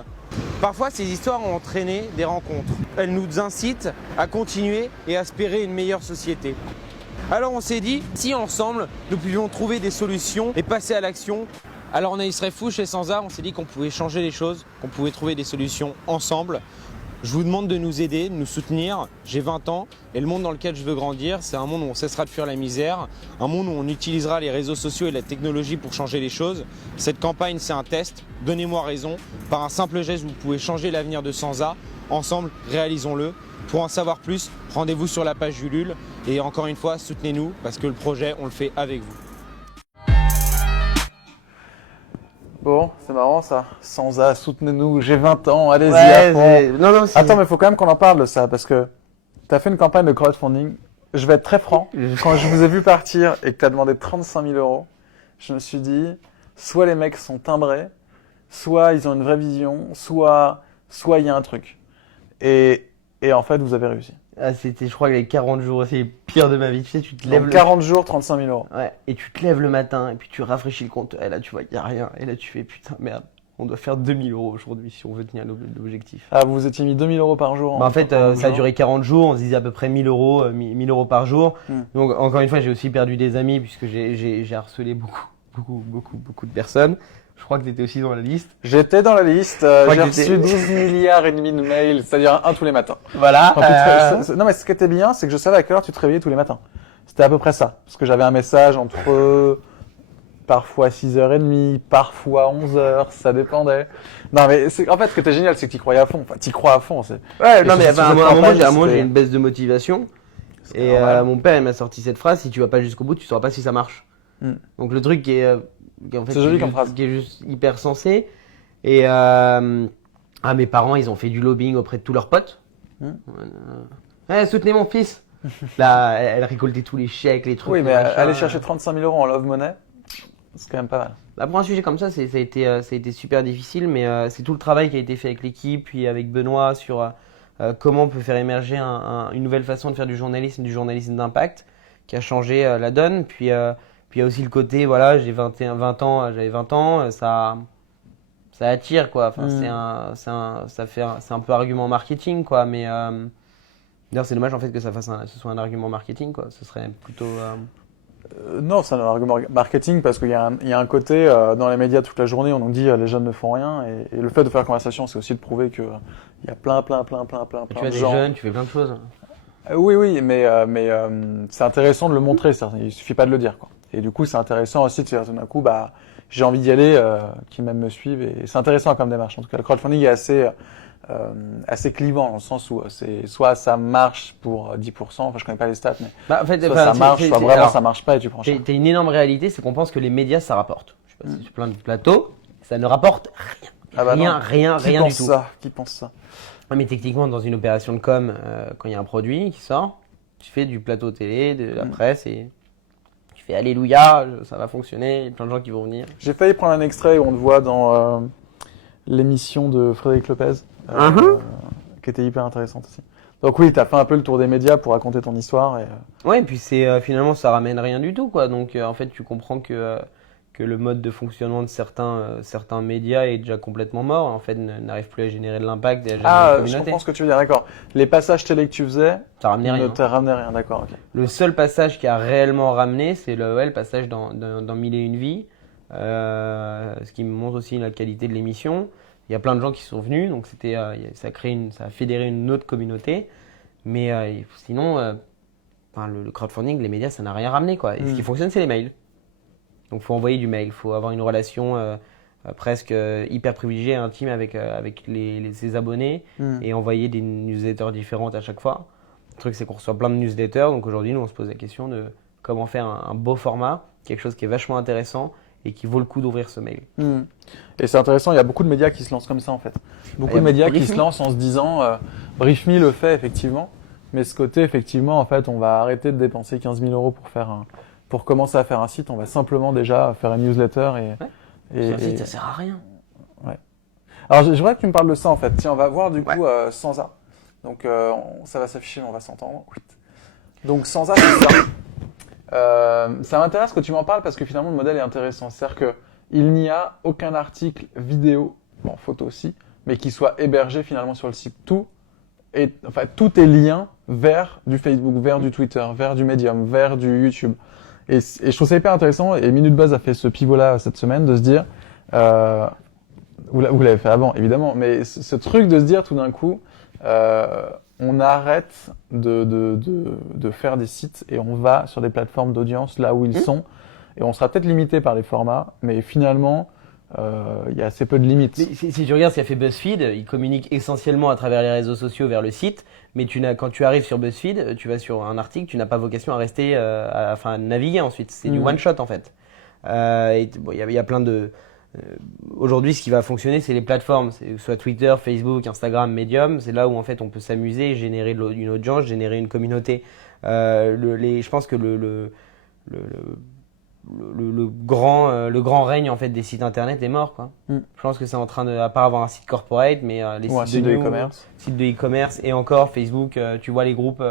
Parfois, ces histoires ont entraîné des rencontres. Elles nous incitent à continuer et à espérer une meilleure société. Alors on s'est dit, si ensemble, nous pouvions trouver des solutions et passer à l'action. Alors on a Serait Fou chez Sansa, on s'est dit qu'on pouvait changer les choses, qu'on pouvait trouver des solutions ensemble. Je vous demande de nous aider, de nous soutenir. J'ai 20 ans et le monde dans lequel je veux grandir, c'est un monde où on cessera de fuir la misère, un monde où on utilisera les réseaux sociaux et la technologie pour changer les choses. Cette campagne, c'est un test. Donnez-moi raison. Par un simple geste, vous pouvez changer l'avenir de Sansa. Ensemble, réalisons-le. Pour en savoir plus, rendez-vous sur la page Ulule. Et encore une fois, soutenez-nous parce que le projet, on le fait avec vous. Bon, c'est marrant ça. Sansa, soutenez-nous, j'ai 20 ans, allez-y à fond. Non, Attends, mais il faut quand même qu'on en parle de ça, parce que tu as fait une campagne de crowdfunding. Je vais être très franc. Quand je vous ai vu partir et que tu as demandé 35 000 euros, je me suis dit, soit les mecs sont timbrés, soit ils ont une vraie vision, soit il y a un truc. Et en fait, vous avez réussi. C'était, je crois que les 40 jours, c'est le pire de ma vie. Tu sais, tu te lèves Donc 40 jours, 35 000 euros. Ouais, et tu te lèves le matin et puis tu rafraîchis le compte. Et là, tu vois qu'il n'y a rien. Et là, tu fais putain, merde. on doit faire 2000 euros aujourd'hui si on veut tenir l'objectif. Ah, vous vous étiez mis 2000 euros par jour? En fait, ça a duré 40 jours, on se disait à peu près 1000 euros, 1000 euros par jour. Donc, encore une fois, j'ai aussi perdu des amis puisque j'ai harcelé beaucoup de personnes. Je crois que tu étais aussi dans la liste. J'étais dans la liste, j'ai reçu 12 milliards et demi de mails, c'est-à-dire un tous les matins. Voilà. Non, mais ce qui était bien, c'est que je savais à quelle heure tu te réveillais tous les matins. C'était à peu près ça. Parce que j'avais un message entre parfois 6h30, parfois 11h, ça dépendait. Non, mais en fait, ce qui était génial, c'est que tu croyais à fond. Enfin, tu crois à fond. Ouais, non, mais à à un moment, j'ai une baisse de motivation. Et mon père, il m'a sorti cette phrase, si tu vas pas jusqu'au bout, tu sauras pas si ça marche. Donc le truc qui est en fait, c'est joli comme phrase. Qui est juste hyper sensé. Et mes parents, ils ont fait du lobbying auprès de tous leurs potes. Soutenez mon fils. Là, elle récoltait tous les chèques, les trucs. Oui, mais aller chercher 35 000 euros en love money, c'est quand même pas mal. Bah, pour un sujet comme ça, ça a été super difficile, mais c'est tout le travail qui a été fait avec l'équipe, puis avec Benoît sur comment on peut faire émerger une nouvelle façon de faire du journalisme d'impact, qui a changé la donne. Puis il y a aussi le côté, voilà, j'avais 20 ans, ça attire, quoi. Enfin, c'est un peu argument marketing, quoi. Mais d'ailleurs, c'est dommage en fait que ce soit un argument marketing, quoi. Ce serait plutôt. Non, c'est un argument marketing parce qu'il y a un côté dans les médias toute la journée, on nous dit les jeunes ne font rien et le fait de faire conversation, c'est aussi de prouver qu'il y a plein Tu as des gens. jeunes, tu fais plein de choses. Oui, mais c'est intéressant de le montrer, ça. Il suffit pas de le dire, quoi. Et du coup, c'est intéressant aussi de se dire tout d'un coup, bah, j'ai envie d'y aller, qui même me suivent. Et c'est intéressant comme démarche. En tout cas, le crowdfunding est assez clivant dans le sens où c'est soit ça marche pour 10%, enfin je connais pas les stats, mais en fait, soit ça marche, soit vraiment ça marche pas et tu prends cher. T'as une énorme réalité, c'est qu'on pense que les médias ça rapporte. Je sais pas, sur plein de plateaux, ça ne rapporte rien. Ah bah rien du tout. Qui pense ça? Mais techniquement, dans une opération de com, quand il y a un produit qui sort, tu fais du plateau télé, de la presse et tu fais alléluia, ça va fonctionner, il y a plein de gens qui vont venir. J'ai failli prendre un extrait où on te voit dans l'émission de Frédéric Lopez, qui était hyper intéressante aussi. Donc oui, tu as fait un peu le tour des médias pour raconter ton histoire. Ouais, et puis finalement ça ramène rien du tout, quoi. Donc en fait, tu comprends que le mode de fonctionnement de certains médias est déjà complètement mort. En fait, n'arrive plus à générer de l'impact et à générer une communauté. Je comprends ce que tu veux dire, d'accord. Les passages télé que tu faisais ça ramenait rien. Ne te ramenaient rien, d'accord. Okay. Le seul passage qui a réellement ramené, c'est le passage dans Mille et une vies, ce qui me montre aussi la qualité de l'émission. Il y a plein de gens qui sont venus, donc ça a fédéré une autre communauté. Mais sinon, le crowdfunding, les médias, ça n'a rien ramené, quoi. Et ce qui fonctionne, c'est les mails. Donc, il faut envoyer du mail, il faut avoir une relation presque hyper privilégiée, intime avec ses abonnés et envoyer des newsletters différentes à chaque fois. Le truc, c'est qu'on reçoit plein de newsletters. Donc, aujourd'hui, nous, on se pose la question de comment faire un beau format, quelque chose qui est vachement intéressant et qui vaut le coup d'ouvrir ce mail. Et c'est intéressant, il y a beaucoup de médias qui se lancent comme ça en fait. Beaucoup de médias qui se lancent en se disant Brief Me le fait effectivement, mais ce côté effectivement en fait on va arrêter de dépenser 15 000 euros pour commencer à faire un site, on va simplement déjà faire une newsletter et un site ça sert à rien. Ouais. Alors je voudrais que tu me parles de ça en fait. Tiens, on va voir du coup Sansa. Donc ça va s'afficher mais on va s'entendre. Donc Sansa c'est ça. Ça m'intéresse que tu m'en parles parce que finalement le modèle est intéressant. C'est-à-dire qu'il n'y a aucun article vidéo, en photo aussi, mais qui soit hébergé finalement sur le site. Tout est lié vers du Facebook, vers du Twitter, vers du Medium, vers du YouTube. Et je trouve ça hyper intéressant. Et Minute Buzz a fait ce pivot-là cette semaine de se dire, vous l'avez fait avant évidemment, mais ce truc de se dire tout d'un coup, on arrête de faire des sites et on va sur des plateformes d'audience là où ils sont. Et on sera peut-être limité par les formats, mais finalement, il y a assez peu de limites. Mais si tu regardes ce qu'a fait BuzzFeed, ils communiquent essentiellement à travers les réseaux sociaux vers le site. Mais quand tu arrives sur BuzzFeed, tu vas sur un article, tu n'as pas vocation à rester, à naviguer ensuite. C'est du one shot en fait. Il y a plein de. Aujourd'hui, ce qui va fonctionner, c'est les plateformes, soit Twitter, Facebook, Instagram, Medium. C'est là où en fait on peut s'amuser, générer une audience, générer une communauté. Je pense que le grand règne en fait des sites internet est mort, quoi. Je pense que c'est en train de, à part avoir un site corporate, mais les sites de e-commerce, et encore Facebook, tu vois les groupes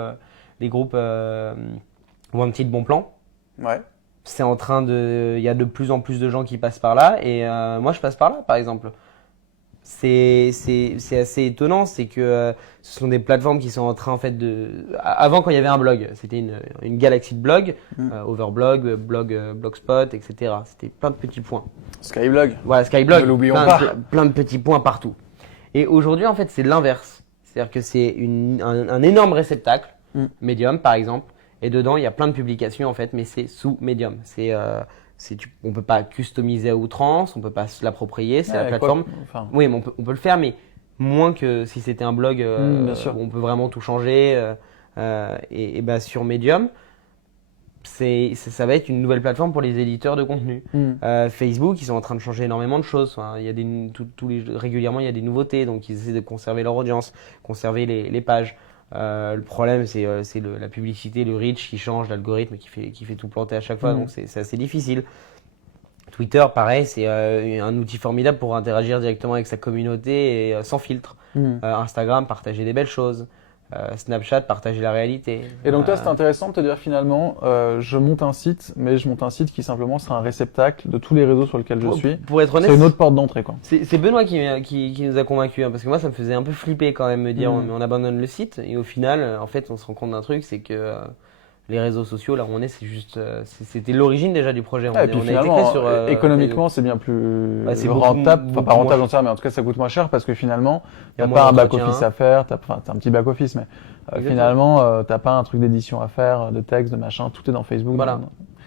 Wanted Bon Plan. Ouais. Il y a de plus en plus de gens qui passent par là et moi je passe par là par exemple. c'est assez étonnant, c'est que ce sont des plateformes qui sont en train en fait avant quand il y avait un blog, c'était une galaxie de blogs, Overblog, Blogspot, etc. C'était plein de petits points. Skyblog. Voilà, Skyblog, Ne l'oublions pas. plein de petits points partout. Et aujourd'hui en fait c'est l'inverse, c'est-à-dire que c'est un énorme réceptacle, Medium par exemple, et dedans il y a plein de publications en fait, mais c'est sous Medium. On peut pas customiser à outrance, on peut pas se l'approprier, c'est la plateforme. Oui, mais on peut le faire, mais moins que si c'était un blog bien sûr. où on peut vraiment tout changer. Bah, sur Medium, ça va être une nouvelle plateforme pour les éditeurs de contenu. Facebook, ils sont en train de changer énormément de choses. Enfin, il y a régulièrement, il y a des nouveautés, donc ils essaient de conserver leur audience, conserver les pages. Le problème, c'est la publicité, le reach qui change, l'algorithme qui fait tout planter à chaque fois, donc c'est assez difficile. Twitter, pareil, c'est un outil formidable pour interagir directement avec sa communauté et sans filtre. Instagram, partager des belles choses. Snapchat, partager la réalité. Et donc toi, c'est intéressant de te dire finalement, je monte un site, mais je monte un site qui simplement sera un réceptacle de tous les réseaux sur lesquels je suis. Pour être honnête, c'est une autre porte d'entrée, quoi. C'est Benoît qui nous a convaincus, parce que moi, ça me faisait un peu flipper quand même, me dire on abandonne le site, et au final, en fait, on se rend compte d'un truc, c'est que les réseaux sociaux, là où on est, c'est juste, c'était l'origine déjà du projet. Et puis finalement, économiquement, c'est bien plus rentable. Enfin, pas rentable, j'en sais rien, mais en tout cas, ça coûte moins cher parce que finalement, t'as pas un back-office à faire, t'as un petit back-office, mais finalement, t'as pas un truc d'édition à faire, de texte, de machin, tout est dans Facebook. Voilà.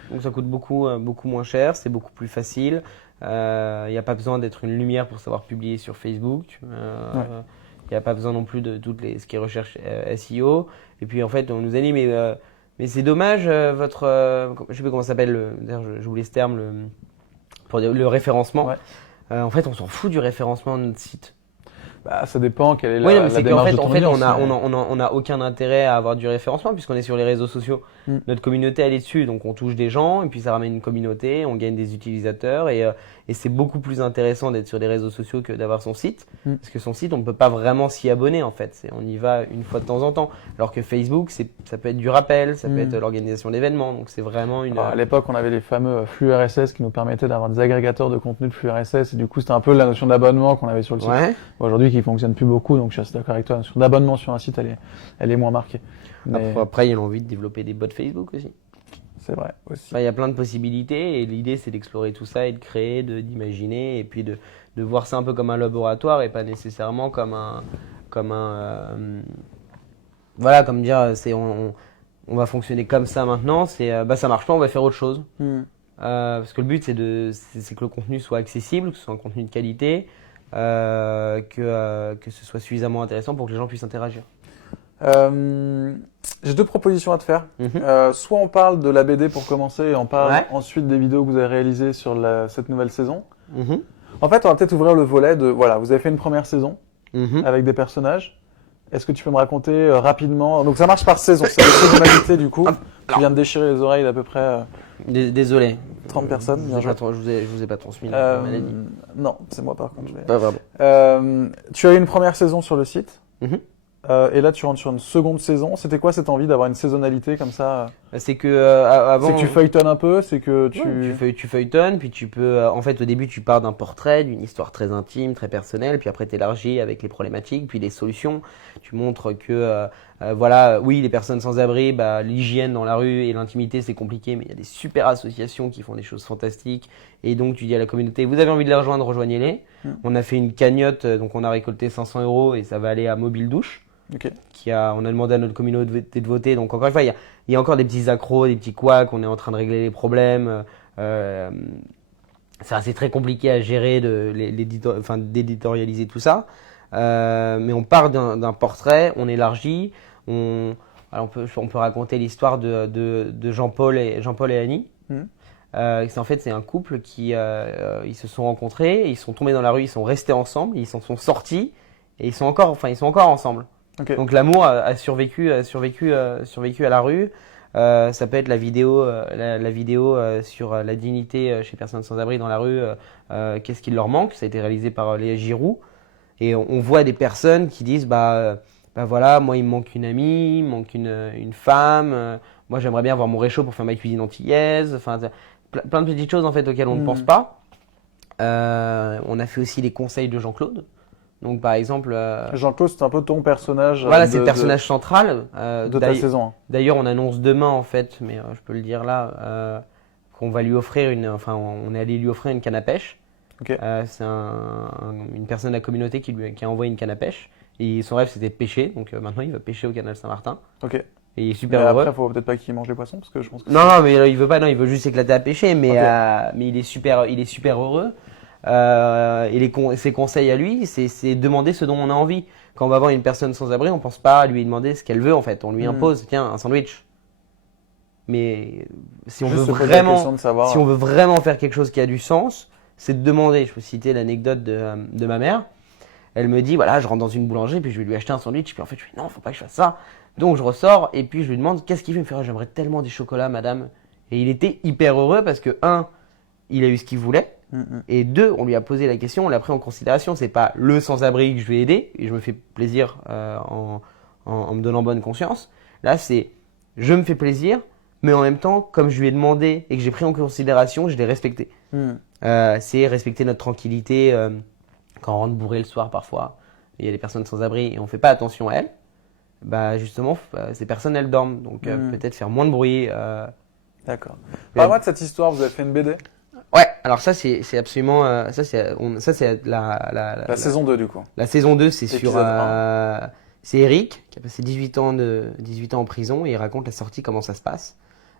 Donc ça coûte beaucoup moins cher, c'est beaucoup plus facile. Il n'y a pas besoin d'être une lumière pour savoir publier sur Facebook. Il n'y a pas besoin non plus de ce qui est recherche SEO. Et puis en fait, on nous a dit, mais c'est dommage, je sais plus comment ça s'appelle, d'ailleurs j'oublie ce terme, pour dire le référencement. En fait, on s'en fout du référencement de notre site. Bah, ça dépend quelle est la démarche de ton audience. On a aucun intérêt à avoir du référencement puisqu'on est sur les réseaux sociaux. Notre communauté, elle est dessus, donc on touche des gens et puis ça ramène une communauté, on gagne des utilisateurs et c'est beaucoup plus intéressant d'être sur les réseaux sociaux que d'avoir son site parce que son site, on ne peut pas vraiment s'y abonner en fait. On y va une fois de temps en temps. Alors que Facebook, ça peut être du rappel, ça peut être l'organisation d'événements, donc c'est vraiment une. Alors, à l'époque, on avait les fameux flux RSS qui nous permettaient d'avoir des agrégateurs de contenu de flux RSS et du coup, c'était un peu la notion d'abonnement qu'on avait sur le site. Aujourd'hui, qui fonctionne plus beaucoup, donc je suis assez d'accord avec toi. La notion d'abonnement sur un site, elle est moins marquée. Mais... Après, il y a l'envie de développer des bots Facebook aussi. C'est vrai aussi. Il y a plein de possibilités et l'idée, c'est d'explorer tout ça et de créer, d'imaginer et puis de voir ça un peu comme un laboratoire et pas nécessairement comme voilà, comme dire, on va fonctionner comme ça maintenant. Ça marche pas, on va faire autre chose. Parce que le but, c'est que le contenu soit accessible, que ce soit un contenu de qualité. Que ce soit suffisamment intéressant pour que les gens puissent interagir. J'ai deux propositions à te faire. Soit on parle de la BD pour commencer et on parle ensuite des vidéos que vous avez réalisées sur cette nouvelle saison. En fait, on va peut-être ouvrir le volet de, voilà, vous avez fait une première saison avec des personnages. Est-ce que tu peux me raconter rapidement? Donc ça marche par saison, c'est une saisonnalité du coup. Tu viens de déchirer les oreilles d'à peu près Désolé. 30 personnes. Je vous ai pas transmis la maladie. Non, c'est moi par contre. Pas vraiment. Tu as eu une première saison sur le site. Et là, tu rentres sur une seconde saison. C'était quoi cette envie d'avoir une saisonnalité comme ça? C'est que avant. C'est que tu feuilletonnes un peu, c'est que tu feuilletonnes, puis tu peux. En fait, au début, tu pars d'un portrait, d'une histoire très intime, très personnelle, puis après, tu élargis avec les problématiques, puis les solutions. Tu montres que, voilà, oui, les personnes sans abri, l'hygiène dans la rue et l'intimité, c'est compliqué, mais il y a des super associations qui font des choses fantastiques. Et donc, tu dis à la communauté, vous avez envie de les rejoindre, rejoignez-les. On a fait une cagnotte, donc on a récolté 500 € et ça va aller à Mobile Douche. On a demandé à notre communauté de voter. Donc encore une fois, il y a encore des petits accros, des petits couacs. On est en train de régler les problèmes. C'est très compliqué à gérer d'éditorialiser tout ça. Mais on part d'un portrait, on élargit. On peut raconter l'histoire de Jean-Paul et Annie. En fait, c'est un couple qui ils se sont rencontrés, ils sont tombés dans la rue, ils sont restés ensemble, ils s'en sont sortis et ils sont encore ensemble. Donc l'amour a survécu à la rue. Ça peut être la vidéo sur la dignité chez personnes sans abri dans la rue. Qu'est-ce qui leur manque? Ça a été réalisé par Léa Giroux. Et on voit des personnes qui disent voilà, moi il me manque une amie, il me manque une femme. Moi j'aimerais bien avoir mon réchaud pour faire ma cuisine antillaise. Enfin, plein de petites choses en fait auxquelles on ne pense pas. On a fait aussi les conseils de Jean-Claude. Donc par exemple, Jean-Claude, c'est un peu ton personnage. voilà, c'est le personnage central. de ta saison 1. D'ailleurs, on annonce demain en fait, mais je peux le dire là, qu'on va lui offrir on est allé lui offrir une canne à pêche. Ok. C'est une personne de la communauté qui a envoyé une canne à pêche. Et son rêve c'était de pêcher, donc maintenant il va pêcher au canal Saint-Martin. Ok. Et il est Mais super heureux. après, faut peut-être pas qu'il mange les poissons parce que je pense que Non, mais il veut pas, non, il veut juste s'éclater à pêcher, mais, Ok. mais il est super heureux. Et ses conseils à lui, c'est demander ce dont on a envie. Quand on va voir une personne sans abri, on pense pas à lui demander ce qu'elle veut en fait. On lui impose, tiens, un sandwich. Mais si on Juste veut se poser la vraiment, question de savoir. si on veut vraiment faire quelque chose qui a du sens, c'est de demander. Je peux citer l'anecdote de ma mère. Elle me dit, voilà, je rentre dans une boulangerie, puis je vais lui acheter un sandwich, puis en fait, je fais, non, faut pas que je fasse ça. Donc, je ressors, et puis je lui demande, qu'est-ce qu'il veut me faire? J'aimerais tellement des chocolats, madame. Et il était hyper heureux parce que, il a eu ce qu'il voulait, et 2, on lui a posé la question, on l'a pris en considération. C'est pas le sans-abri que je vais aider, et je me fais plaisir en me donnant bonne conscience. Là, c'est, je me fais plaisir, mais en même temps, comme je lui ai demandé et que j'ai pris en considération, je l'ai respecté. C'est respecter notre tranquillité. Quand on rentre bourré le soir parfois, il y a des personnes sans abri et on fait pas attention à elles, bah justement, ces personnes elles dorment. Donc peut-être faire moins de bruit. D'accord. Parle-moi de cette histoire, vous avez fait une BD? Ouais, alors ça c'est absolument. Ça c'est La saison 2 du coup. La saison 2, c'est sur. Épisode 1. C'est Eric qui a passé 18 ans en prison et il raconte la sortie, comment ça se passe.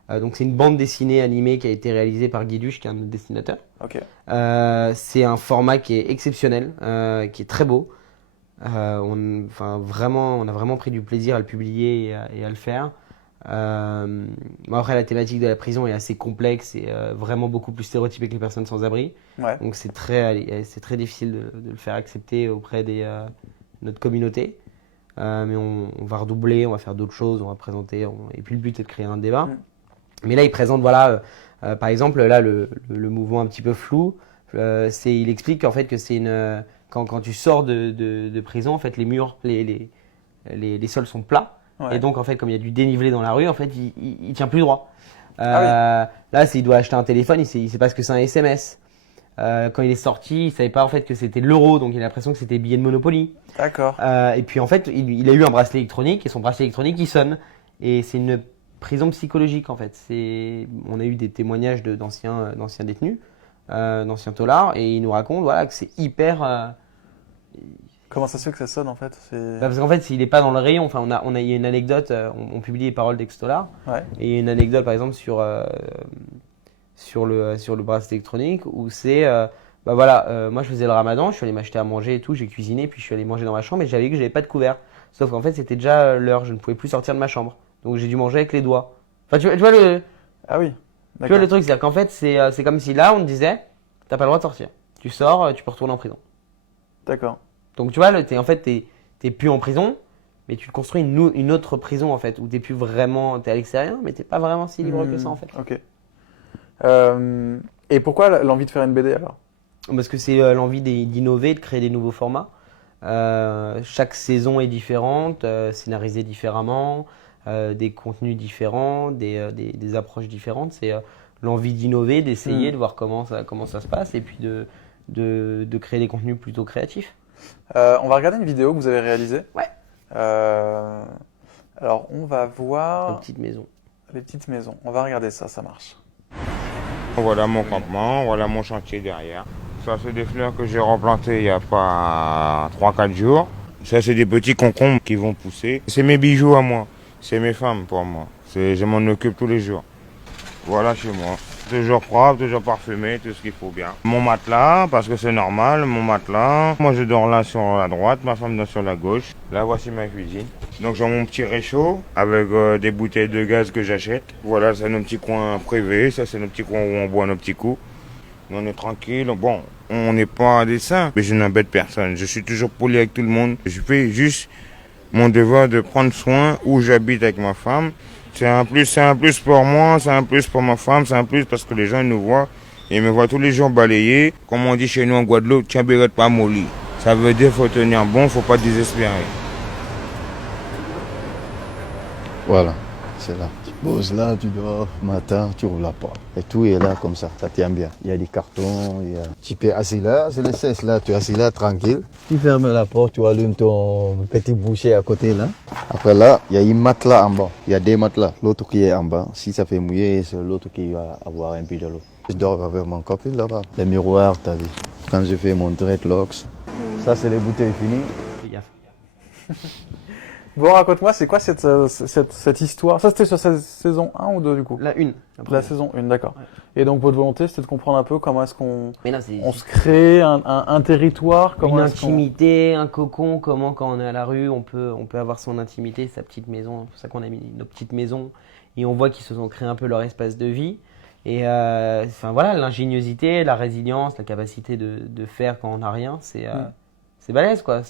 Donc c'est une bande dessinée animée qui a été réalisée par Guy Duche, qui est un de nos dessinateurs. Ok. C'est un format qui est exceptionnel, qui est très beau. On a vraiment pris du plaisir à le publier et à le faire. Bon, après, la thématique de la prison est assez complexe et vraiment beaucoup plus stéréotypée que les personnes sans abri. Ouais. Donc c'est très difficile de le faire accepter auprès de notre communauté. Mais on va redoubler, on va faire d'autres choses, on va présenter. Et puis le but est de créer un débat. Mais là, il présente, voilà, par exemple, là, le mouvement un petit peu flou, il explique qu'en fait, que c'est quand tu sors de prison, en fait, les murs, les sols sont plats. Ouais. Et donc, en fait, comme il y a du dénivelé dans la rue, en fait, il tient plus droit. Ah Là, il doit acheter un téléphone, il sait pas ce que c'est un SMS. Quand il est sorti, il savait pas en fait que c'était de l'euro, donc il a l'impression que c'était billet de Monopoly. D'accord. Et puis en fait, il a eu un bracelet électronique et son bracelet électronique il sonne. Et c'est une prison psychologique en fait. On a eu des témoignages d'anciens détenus, d'anciens taulards, et ils nous racontent voilà que c'est hyper. Comment ça se fait que ça sonne en fait? Parce qu'en fait, s'il n'est pas dans le rayon, enfin, il y a une anecdote, on publie les paroles d'ex-taulards, Ouais. et il y a une anecdote par exemple sur le bracelet électronique où c'est, bah voilà, moi je faisais le ramadan, je suis allé m'acheter à manger et tout, j'ai cuisiné, puis je suis allé manger dans ma chambre et j'avais vu que j'avais pas de couvert. Sauf qu'en fait, c'était déjà l'heure, je ne pouvais plus sortir de ma chambre. Donc j'ai dû manger avec les doigts. Enfin, tu vois Ah oui. tu vois le truc, c'est-à-dire qu'en fait, c'est comme si là, on te disait, t'as pas le droit de sortir. Tu sors, tu peux retourner en prison. D'accord. Donc tu vois, t'es plus en prison, mais tu te construis une autre prison en fait, où t'es plus vraiment, t'es à l'extérieur, mais t'es pas vraiment si libre que ça en fait. Ok. Et pourquoi l'envie de faire une BD alors? Parce que c'est l'envie d'innover, de créer des nouveaux formats. Chaque saison est différente, scénarisée différemment, des contenus différents, des approches différentes. C'est l'envie d'innover, d'essayer, de voir comment ça se passe, et puis de créer des contenus plutôt créatifs. On va regarder une vidéo que vous avez réalisée. Ouais. Alors on va voir Une petite maison. les petites maisons. On va regarder ça, ça marche. Voilà mon campement, voilà mon chantier derrière. Ça, c'est des fleurs que j'ai replantées il n'y a pas 3-4 jours. Ça, c'est des petits concombres qui vont pousser. C'est mes bijoux à moi, c'est mes femmes pour moi. Je m'en occupe tous les jours. Voilà chez moi. Toujours propre, toujours parfumé, tout ce qu'il faut bien. Mon matelas, parce que c'est normal, mon matelas. Moi, je dors là sur la droite, ma femme dort sur la gauche. Là, voici ma cuisine. Donc, j'ai mon petit réchaud avec des bouteilles de gaz que j'achète. Voilà, c'est nos petits coins privés. Ça, c'est nos petits coins où on boit nos petits coups. On est tranquille. Bon, on n'est pas des saints, mais je n'embête personne. Je suis toujours poli avec tout le monde. Je fais juste mon devoir de prendre soin où j'habite avec ma femme. C'est un plus pour moi, c'est un plus pour ma femme, c'est un plus parce que les gens nous voient et me voient tous les jours balayer. Comme on dit chez nous en Guadeloupe, tiens, bérette pas molly. Ça veut dire faut tenir bon, faut pas désespérer. Voilà, c'est là. Tu poses là, tu dors, matin, tu ouvres la porte. Et tout est là comme ça tient bien. Il y a des cartons, tu peux assis là, c'est le cesse là, tu es assis là tranquille. Tu fermes la porte, tu allumes ton petit boucher à côté là. Après là, il y a une matelas en bas. Il y a des matelas. L'autre qui est en bas, si ça fait mouiller, c'est l'autre qui va avoir un peu de l'eau. Je dors avec mon copine là-bas. Le miroir, t'as vu. Quand je fais mon dreadlocks, ça c'est les bouteilles finies. Fais gaffe. Bon, raconte-moi, c'est quoi cette histoire? Ça, c'était sur saison 1 ou 2 du coup? La une. La saison 1, d'accord. Ouais. Et donc, votre volonté, c'était de comprendre un peu comment est-ce qu'on Mais non, c'est on se crée un territoire, comment une est-ce qu'on... intimité, un cocon, comment quand on est à la rue, on peut avoir son intimité, sa petite maison. C'est pour ça qu'on a mis nos petites maisons. Et on voit qu'ils se sont créés un peu leur espace de vie. Et enfin voilà, l'ingéniosité, la résilience, la capacité de faire quand on n'a rien, c'est balèze quoi.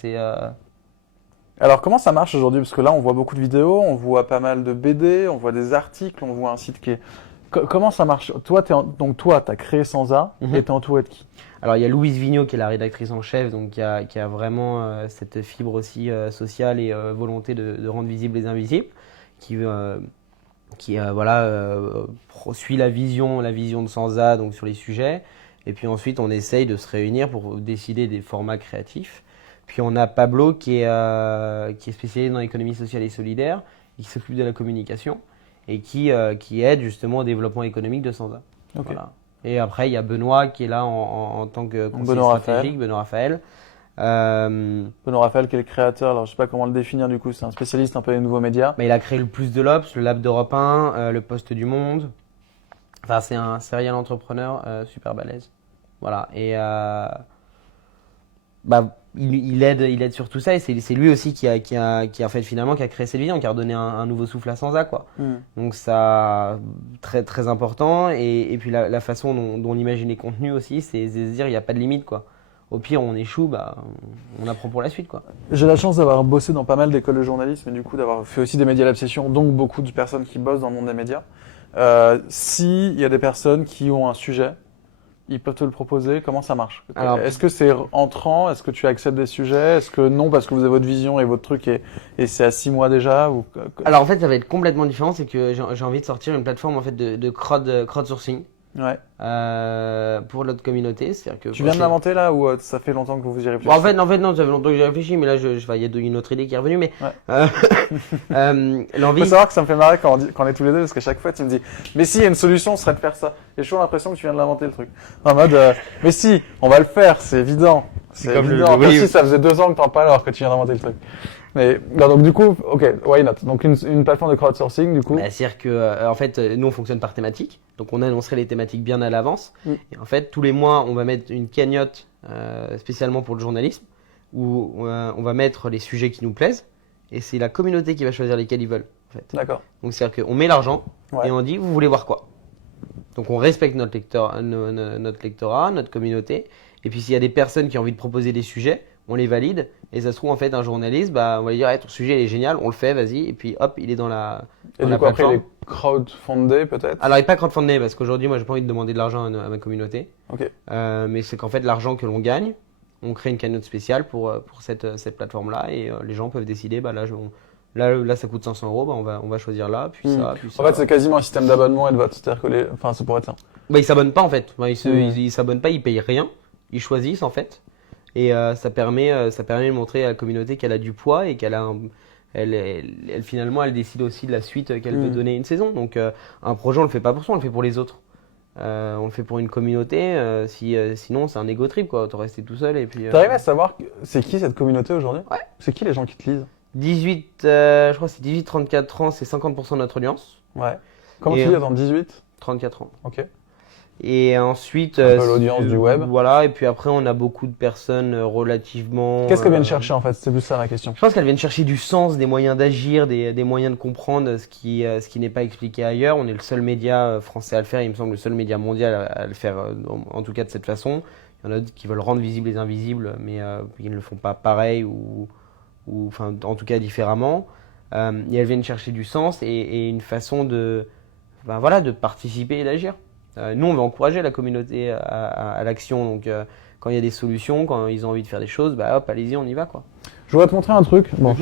Alors, comment ça marche aujourd'hui? Parce que là, on voit beaucoup de vidéos, on voit pas mal de BD, on voit des articles, on voit un site qui est... Comment ça marche? Toi, donc toi, tu as créé Sansa et tu es entouré de qui? Alors il y a Louise Vigneault qui est la rédactrice en chef, donc qui a vraiment cette fibre aussi sociale et volonté de rendre visibles les invisibles, qui suit la vision de Sansa donc sur les sujets. Et puis ensuite, on essaye de se réunir pour décider des formats créatifs. Puis on a Pablo qui est spécialisé dans l'économie sociale et solidaire, et qui s'occupe de la communication et qui aide justement au développement économique de Sansa. Ok. Voilà. Et après, il y a Benoît qui est là en tant que conseiller Benoît stratégique, Benoît Raphaël. Benoît Raphaël, qui est le créateur, alors je sais pas comment le définir du coup, c'est un spécialiste un peu des nouveaux médias. Il a créé le Plus de l'Obs, le Lab d'Europe 1, le Poste du Monde. Enfin, c'est un serial entrepreneur super balèze. Voilà. Et il aide sur tout ça, et c'est lui aussi qui a fait finalement, qui a créé cette vision, qui a redonné un nouveau souffle à Sansa, quoi. Donc ça, très très important. Et puis la façon dont on imagine les contenus aussi, c'est de se dire il n'y a pas de limite, quoi. Au pire, on échoue, on apprend pour la suite, quoi. J'ai la chance d'avoir bossé dans pas mal d'écoles de journalisme et du coup d'avoir fait aussi des médias à l'obsession, donc beaucoup de personnes qui bossent dans le monde des médias. S'il y a des personnes qui ont un sujet, ils peuvent te le proposer. Comment ça marche? Alors, est-ce que c'est entrant? Est-ce que tu acceptes des sujets? Est-ce que non, parce que vous avez votre vision et votre truc et c'est à 6 mois déjà ou... Alors en fait, ça va être complètement différent. C'est que j'ai envie de sortir une plateforme en fait de crowdsourcing Ouais. pour notre communauté. C'est-à-dire que Tu viens de l'inventer là ou ça fait longtemps que vous y réfléchissez? En fait, non, ça fait longtemps que j'ai réfléchi, mais là, il y a une autre idée qui est revenue. Mais Ouais. Il l'envie. faut savoir que ça me fait marrer quand on est tous les deux, parce qu'à chaque fois tu me dis mais si, il y a une solution, ce serait de faire ça. Et j'ai toujours l'impression que tu viens de l'inventer le truc. En mode mais si, on va le faire, c'est évident. C'est comme évident. oui. Comme si ça faisait 2 ans que t'en parles alors que tu viens d'inventer le truc. Mais non, donc du coup, ok, why not? Donc une plateforme de crowdsourcing du coup. C'est-à-dire que en fait, nous on fonctionne par thématique, donc on annoncerait les thématiques bien à l'avance. Et en fait, tous les mois, on va mettre une cagnotte spécialement pour le journalisme, où on va mettre les sujets qui nous plaisent, et c'est la communauté qui va choisir lesquels ils veulent. En fait. D'accord. Donc c'est-à-dire qu'on met l'argent Ouais. et on dit vous voulez voir quoi. Donc on respecte notre lectorat, notre communauté, et puis s'il y a des personnes qui ont envie de proposer des sujets, on les valide, et ça se trouve en fait un journaliste, on va lui dire ton sujet il est génial, on le fait, vas-y, et puis hop, il est dans la Et du coup après il est crowdfundé peut-être. Alors il n'est pas crowdfundé parce qu'aujourd'hui moi j'ai pas envie de demander de l'argent à ma communauté, Ok. mais c'est qu'en fait l'argent que l'on gagne, on crée une cagnotte spéciale pour cette plateforme-là, et les gens peuvent décider, là ça coûte 500 €, on va choisir là, puis ça, puis ça. En fait c'est quasiment un système d'abonnement et de vote, c'est-à-dire que enfin ça pourrait être ça. Ils s'abonnent pas en fait, ils s'abonnent pas, ils payent rien, ils choisissent en fait. Et ça permet de montrer à la communauté qu'elle a du poids et qu'elle a finalement elle décide aussi de la suite qu'elle veut donner une saison. Donc un projet on le fait pas pour soi, on le fait pour les autres. On le fait pour une communauté. Sinon c'est un ego trip quoi. Autant rester tout seul et puis. T'arrives à savoir c'est qui cette communauté aujourd'hui? Ouais. C'est qui les gens qui te lisent? 18, je crois que c'est 18-34 ans, c'est 50% de notre audience. Ouais. Comment Et, tu dis dans 18? 34 ans. Ok. Et ensuite, Un peu l'audience du web. Voilà, et puis après, on a beaucoup de personnes relativement. Qu'est-ce qu'elles viennent chercher en fait? C'est plus ça la question. Je pense qu'elles viennent chercher du sens, des moyens d'agir, des moyens de comprendre ce qui n'est pas expliqué ailleurs. On est le seul média français à le faire, il me semble le seul média mondial à le faire, en tout cas de cette façon. Il y en a d'autres qui veulent rendre visibles les invisibles, mais ils ne le font pas pareil ou enfin, en tout cas différemment. Et elles viennent chercher du sens et une façon de participer et d'agir. Nous, on veut encourager la communauté à l'action. Donc, quand il y a des solutions, quand ils ont envie de faire des choses, hop, allez-y, on y va, quoi. Je voudrais te montrer un truc. Bon,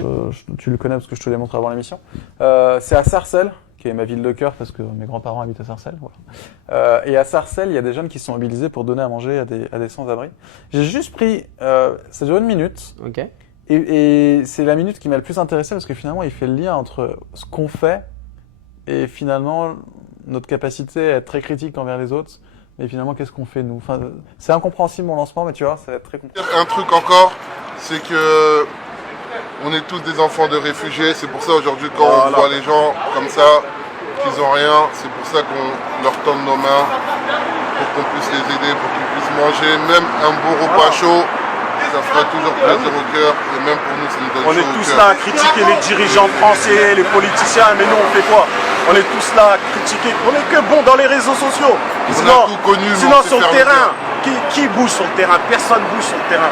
tu le connais parce que je te l'ai montré avant l'émission. C'est à Sarcelles qui est ma ville de cœur parce que mes grands-parents habitent à Sarcelles. Voilà. Et à Sarcelles, il y a des jeunes qui se sont mobilisés pour donner à manger à des sans-abri. J'ai juste pris, ça dure 1 minute, Ok. et c'est la minute qui m'a le plus intéressé parce que finalement, il fait le lien entre ce qu'on fait et finalement notre capacité à être très critique envers les autres. Et finalement, qu'est-ce qu'on fait nous? Enfin, c'est incompréhensible mon lancement, mais tu vois, ça va être très compliqué. Un truc encore, c'est que on est tous des enfants de réfugiés. C'est pour ça aujourd'hui quand on voit les gens comme ça, qu'ils ont rien, c'est pour ça qu'on leur tend nos mains pour qu'on puisse les aider, pour qu'ils puissent manger. Même un beau repas chaud, ça fera toujours plaisir au cœur. Et même pour nous, ça nous donne On chaud est au tous cœur. là à critiquer les dirigeants français, les politiciens, mais nous on fait quoi? On est tous là à critiquer. On est que bon dans les réseaux sociaux. On Sinon, a tout connu, mais sinon on sait sur le faire terrain, qui bouge sur le terrain? Personne bouge sur le terrain.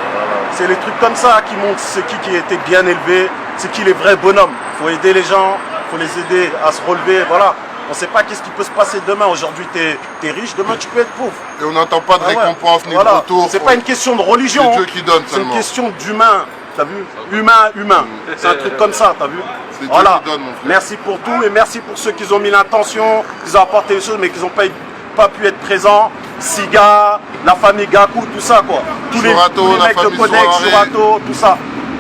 C'est les trucs comme ça qui montrent c'est qui a été bien élevé, c'est qui les vrais bonhommes. Il faut aider les gens, il faut les aider à se relever. Voilà. On ne sait pas qu'est-ce qui peut se passer demain. Aujourd'hui, tu es riche, demain tu peux être pauvre. Et on n'entend pas de Ah ouais. récompense ni de Voilà. retour. C'est pas une question de religion. C'est Dieu qui donne C'est une seulement. question d'humain. T'as vu? Humain. C'est un truc comme ça, t'as vu? C'est Dieu Voilà. qui donne, mon frère. Merci pour tout et merci pour ceux qui ont mis l'intention, qui ont apporté les choses, mais qui n'ont pas pu être présents. Siga, la famille Gakou, tout ça, quoi. Tous les Chourato, la mecs de famille Codex, Soirée. Chourato, tout ça.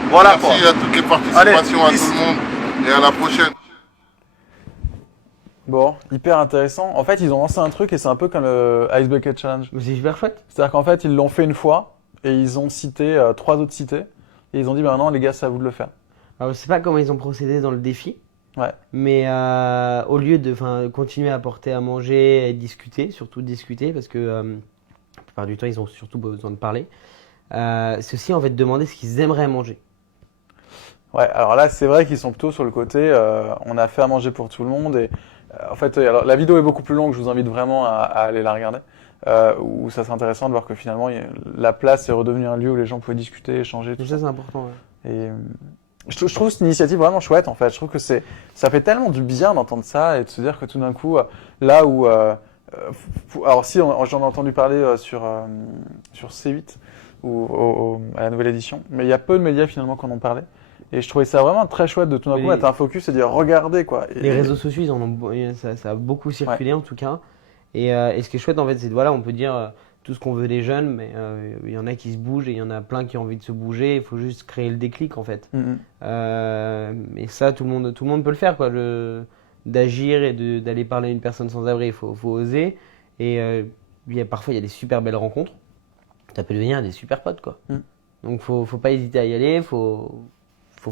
Voilà, quoi. Merci à toutes les participations, Allez, à tout peace. le monde. Et à la prochaine. Bon, hyper intéressant. En fait, ils ont lancé un truc et c'est un peu comme le Ice Bucket Challenge. Mais c'est super chouette. C'est-à-dire qu'en fait, ils l'ont fait une fois et ils ont cité 3 autres cités. Et ils ont dit, bah maintenant, les gars, c'est à vous de le faire. Alors, je sais pas comment ils ont procédé dans le défi. Ouais. Mais au lieu de continuer à apporter à manger et discuter, surtout discuter, parce que la plupart du temps, ils ont surtout besoin de parler, c'est aussi en fait demander ce qu'ils aimeraient manger. Ouais, alors là, c'est vrai qu'ils sont plutôt sur le côté, on a fait à manger pour tout le monde. Et en fait, alors, la vidéo est beaucoup plus longue, je vous invite vraiment à aller la regarder. Où ça serait intéressant de voir que finalement, la place est redevenue un lieu où les gens pouvaient discuter, échanger, tout Tout ça. ça, c'est important. Ouais. Et je trouve cette initiative vraiment chouette en fait. Je trouve que ça fait tellement du bien d'entendre ça et de se dire que tout d'un coup, là où, alors si j'en ai entendu parler sur C8 ou à la nouvelle édition, mais il y a peu de médias finalement qui en ont parlé. Et je trouvais ça vraiment très chouette de tout d'un coup Mais mettre un focus et dire regardez quoi. Et Les réseaux sociaux, ça a beaucoup circulé en tout cas. Et ce qui est chouette en fait, c'est que voilà, on peut dire tout ce qu'on veut des jeunes, mais il y en a qui se bougent et il y en a plein qui ont envie de se bouger. Il faut juste créer le déclic en fait. Et ça, tout le monde peut le faire quoi. D'agir et d'aller parler à une personne sans abri, il faut oser. Et parfois, il y a des super belles rencontres. Ça peut devenir des super potes quoi. Donc, faut pas hésiter à y aller. Faut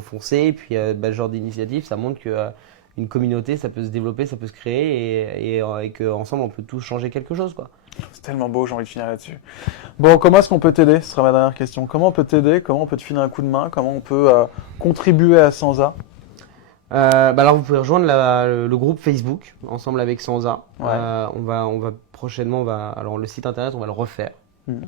foncer. Et puis, ce genre d'initiative, ça montre que une communauté, ça peut se développer, ça peut se créer et qu'ensemble, on peut tous changer quelque chose, quoi. c'est tellement beau, j'ai envie de finir là-dessus. Bon, comment est-ce qu'on peut t'aider? Ce sera ma dernière question. Comment on peut t'aider? Comment on peut te filer un coup de main? Comment on peut contribuer à Sansa? Alors, vous pouvez rejoindre le groupe Facebook, ensemble avec Sansa. Ouais. On va prochainement, alors le site internet, on va le refaire. On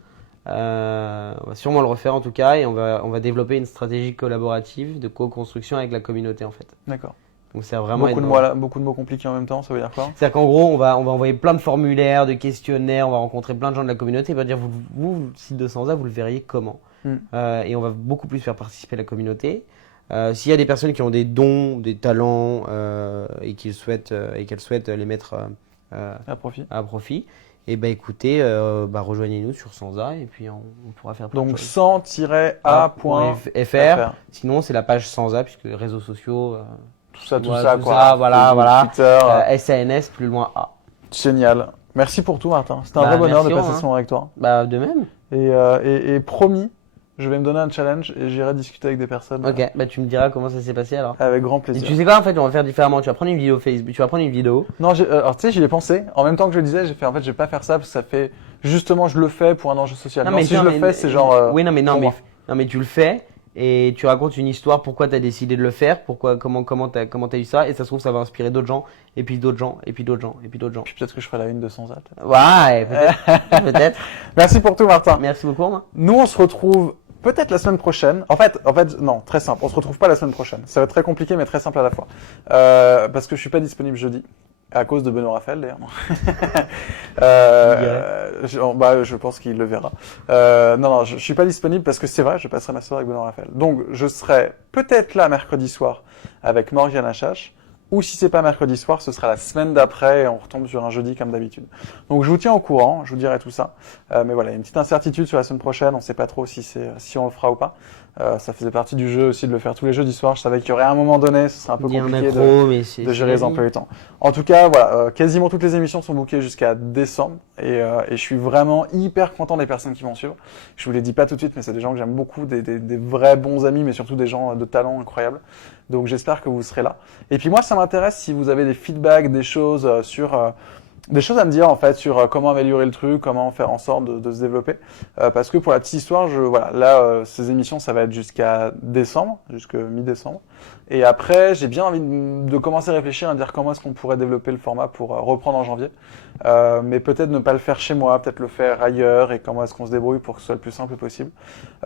va sûrement le refaire en tout cas et on va développer une stratégie collaborative de co-construction avec la communauté en fait. D'accord. Donc c'est vraiment Beaucoup de mots compliqués en même temps, ça veut dire quoi? C'est-à-dire qu'en gros, on va envoyer plein de formulaires, de questionnaires, on va rencontrer plein de gens de la communauté et on va dire vous, le site de Sansa, vous le verriez comment? Et on va beaucoup plus faire participer la communauté. S'il y a des personnes qui ont des dons, des talents et qu'elles souhaitent les mettre À profit. à profit, et écoutez, rejoignez-nous sur Sansa et puis on pourra faire plein de Donc choses. 100-a.fr. Sinon, c'est la page Sansa, puisque les réseaux sociaux, Tout ça, Ouais, quoi. tout ça, voilà, Facebook, voilà. Twitter. SANS, plus loin A. Génial. Merci pour tout, Martin. C'était un vrai bonheur de merci, passer ce moment avec toi. De même. Et promis, je vais me donner un challenge et j'irai discuter avec des personnes. Ok, tu me diras comment ça s'est passé alors. Avec grand Et plaisir. tu sais quoi, en fait, on va faire différemment. Tu vas prendre une vidéo Facebook, tu vas prendre une vidéo. Non, alors tu sais, j'y ai pensé. En même temps que je le disais, j'ai fait en fait, je vais pas faire ça parce que ça fait justement, je le fais pour un enjeu social. Non, si je le fais, c'est genre. Oui, pour moi. mais tu le fais et tu racontes une histoire. Pourquoi tu as décidé de le faire? Comment t'as eu ça? Et ça se trouve, ça va inspirer d'autres gens, et puis d'autres gens, et puis d'autres gens, et puis d'autres gens. Puis peut-être que je ferai la une de Sansa. Ouais, peut-être. Peut-être. Merci pour tout, Martin. Merci beaucoup, Romain. Nous, on se retrouve peut-être la semaine prochaine. En fait, non, très simple. On se retrouve pas la semaine prochaine. Ça va être très compliqué, mais très simple à la fois. Parce que je suis pas disponible jeudi. À cause de Benoît Raphaël, d'ailleurs. Je pense qu'il le verra. Non, je suis pas disponible parce que c'est vrai, je passerai ma soirée avec Benoît Raphaël. Donc, je serai peut-être là mercredi soir avec Morgane Achache, ou si c'est pas mercredi soir, ce sera la semaine d'après et on retombe sur un jeudi comme d'habitude. Donc je vous tiens au courant, je vous dirai tout ça. Mais voilà, il y a une petite incertitude sur la semaine prochaine, on ne sait pas trop si on le fera ou pas. Ça faisait partie du jeu aussi de le faire tous les jeudis soirs. Je savais qu'il y aurait un moment donné, ce serait un peu compliqué de gérer les emplois du temps. En tout cas, voilà, quasiment toutes les émissions sont bookées jusqu'à décembre et je suis vraiment hyper content des personnes qui vont suivre. Je vous les dis pas tout de suite, mais c'est des gens que j'aime beaucoup, des vrais bons amis, mais surtout des gens de talent incroyables. Donc j'espère que vous serez là. Et puis moi, ça m'intéresse si vous avez des feedbacks, des choses des choses à me dire en fait sur comment améliorer le truc, comment faire en sorte de se développer. Parce que pour la petite histoire, ces émissions, ça va être jusqu'à décembre, jusqu'à mi-décembre. Et après, j'ai bien envie de commencer à réfléchir à dire comment est-ce qu'on pourrait développer le format pour reprendre en janvier. Mais peut-être ne pas le faire chez moi, peut-être le faire ailleurs et comment est-ce qu'on se débrouille pour que ce soit le plus simple possible.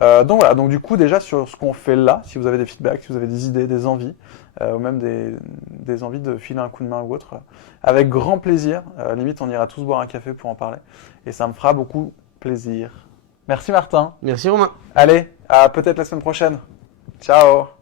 Donc voilà, donc du coup déjà sur ce qu'on fait là, si vous avez des feedbacks, si vous avez des idées, des envies, ou même des envies de filer un coup de main ou autre, avec grand plaisir. Limite, on ira tous boire un café pour en parler. Et ça me fera beaucoup plaisir. Merci Martin. Merci Romain. Allez, à peut-être la semaine prochaine. Ciao.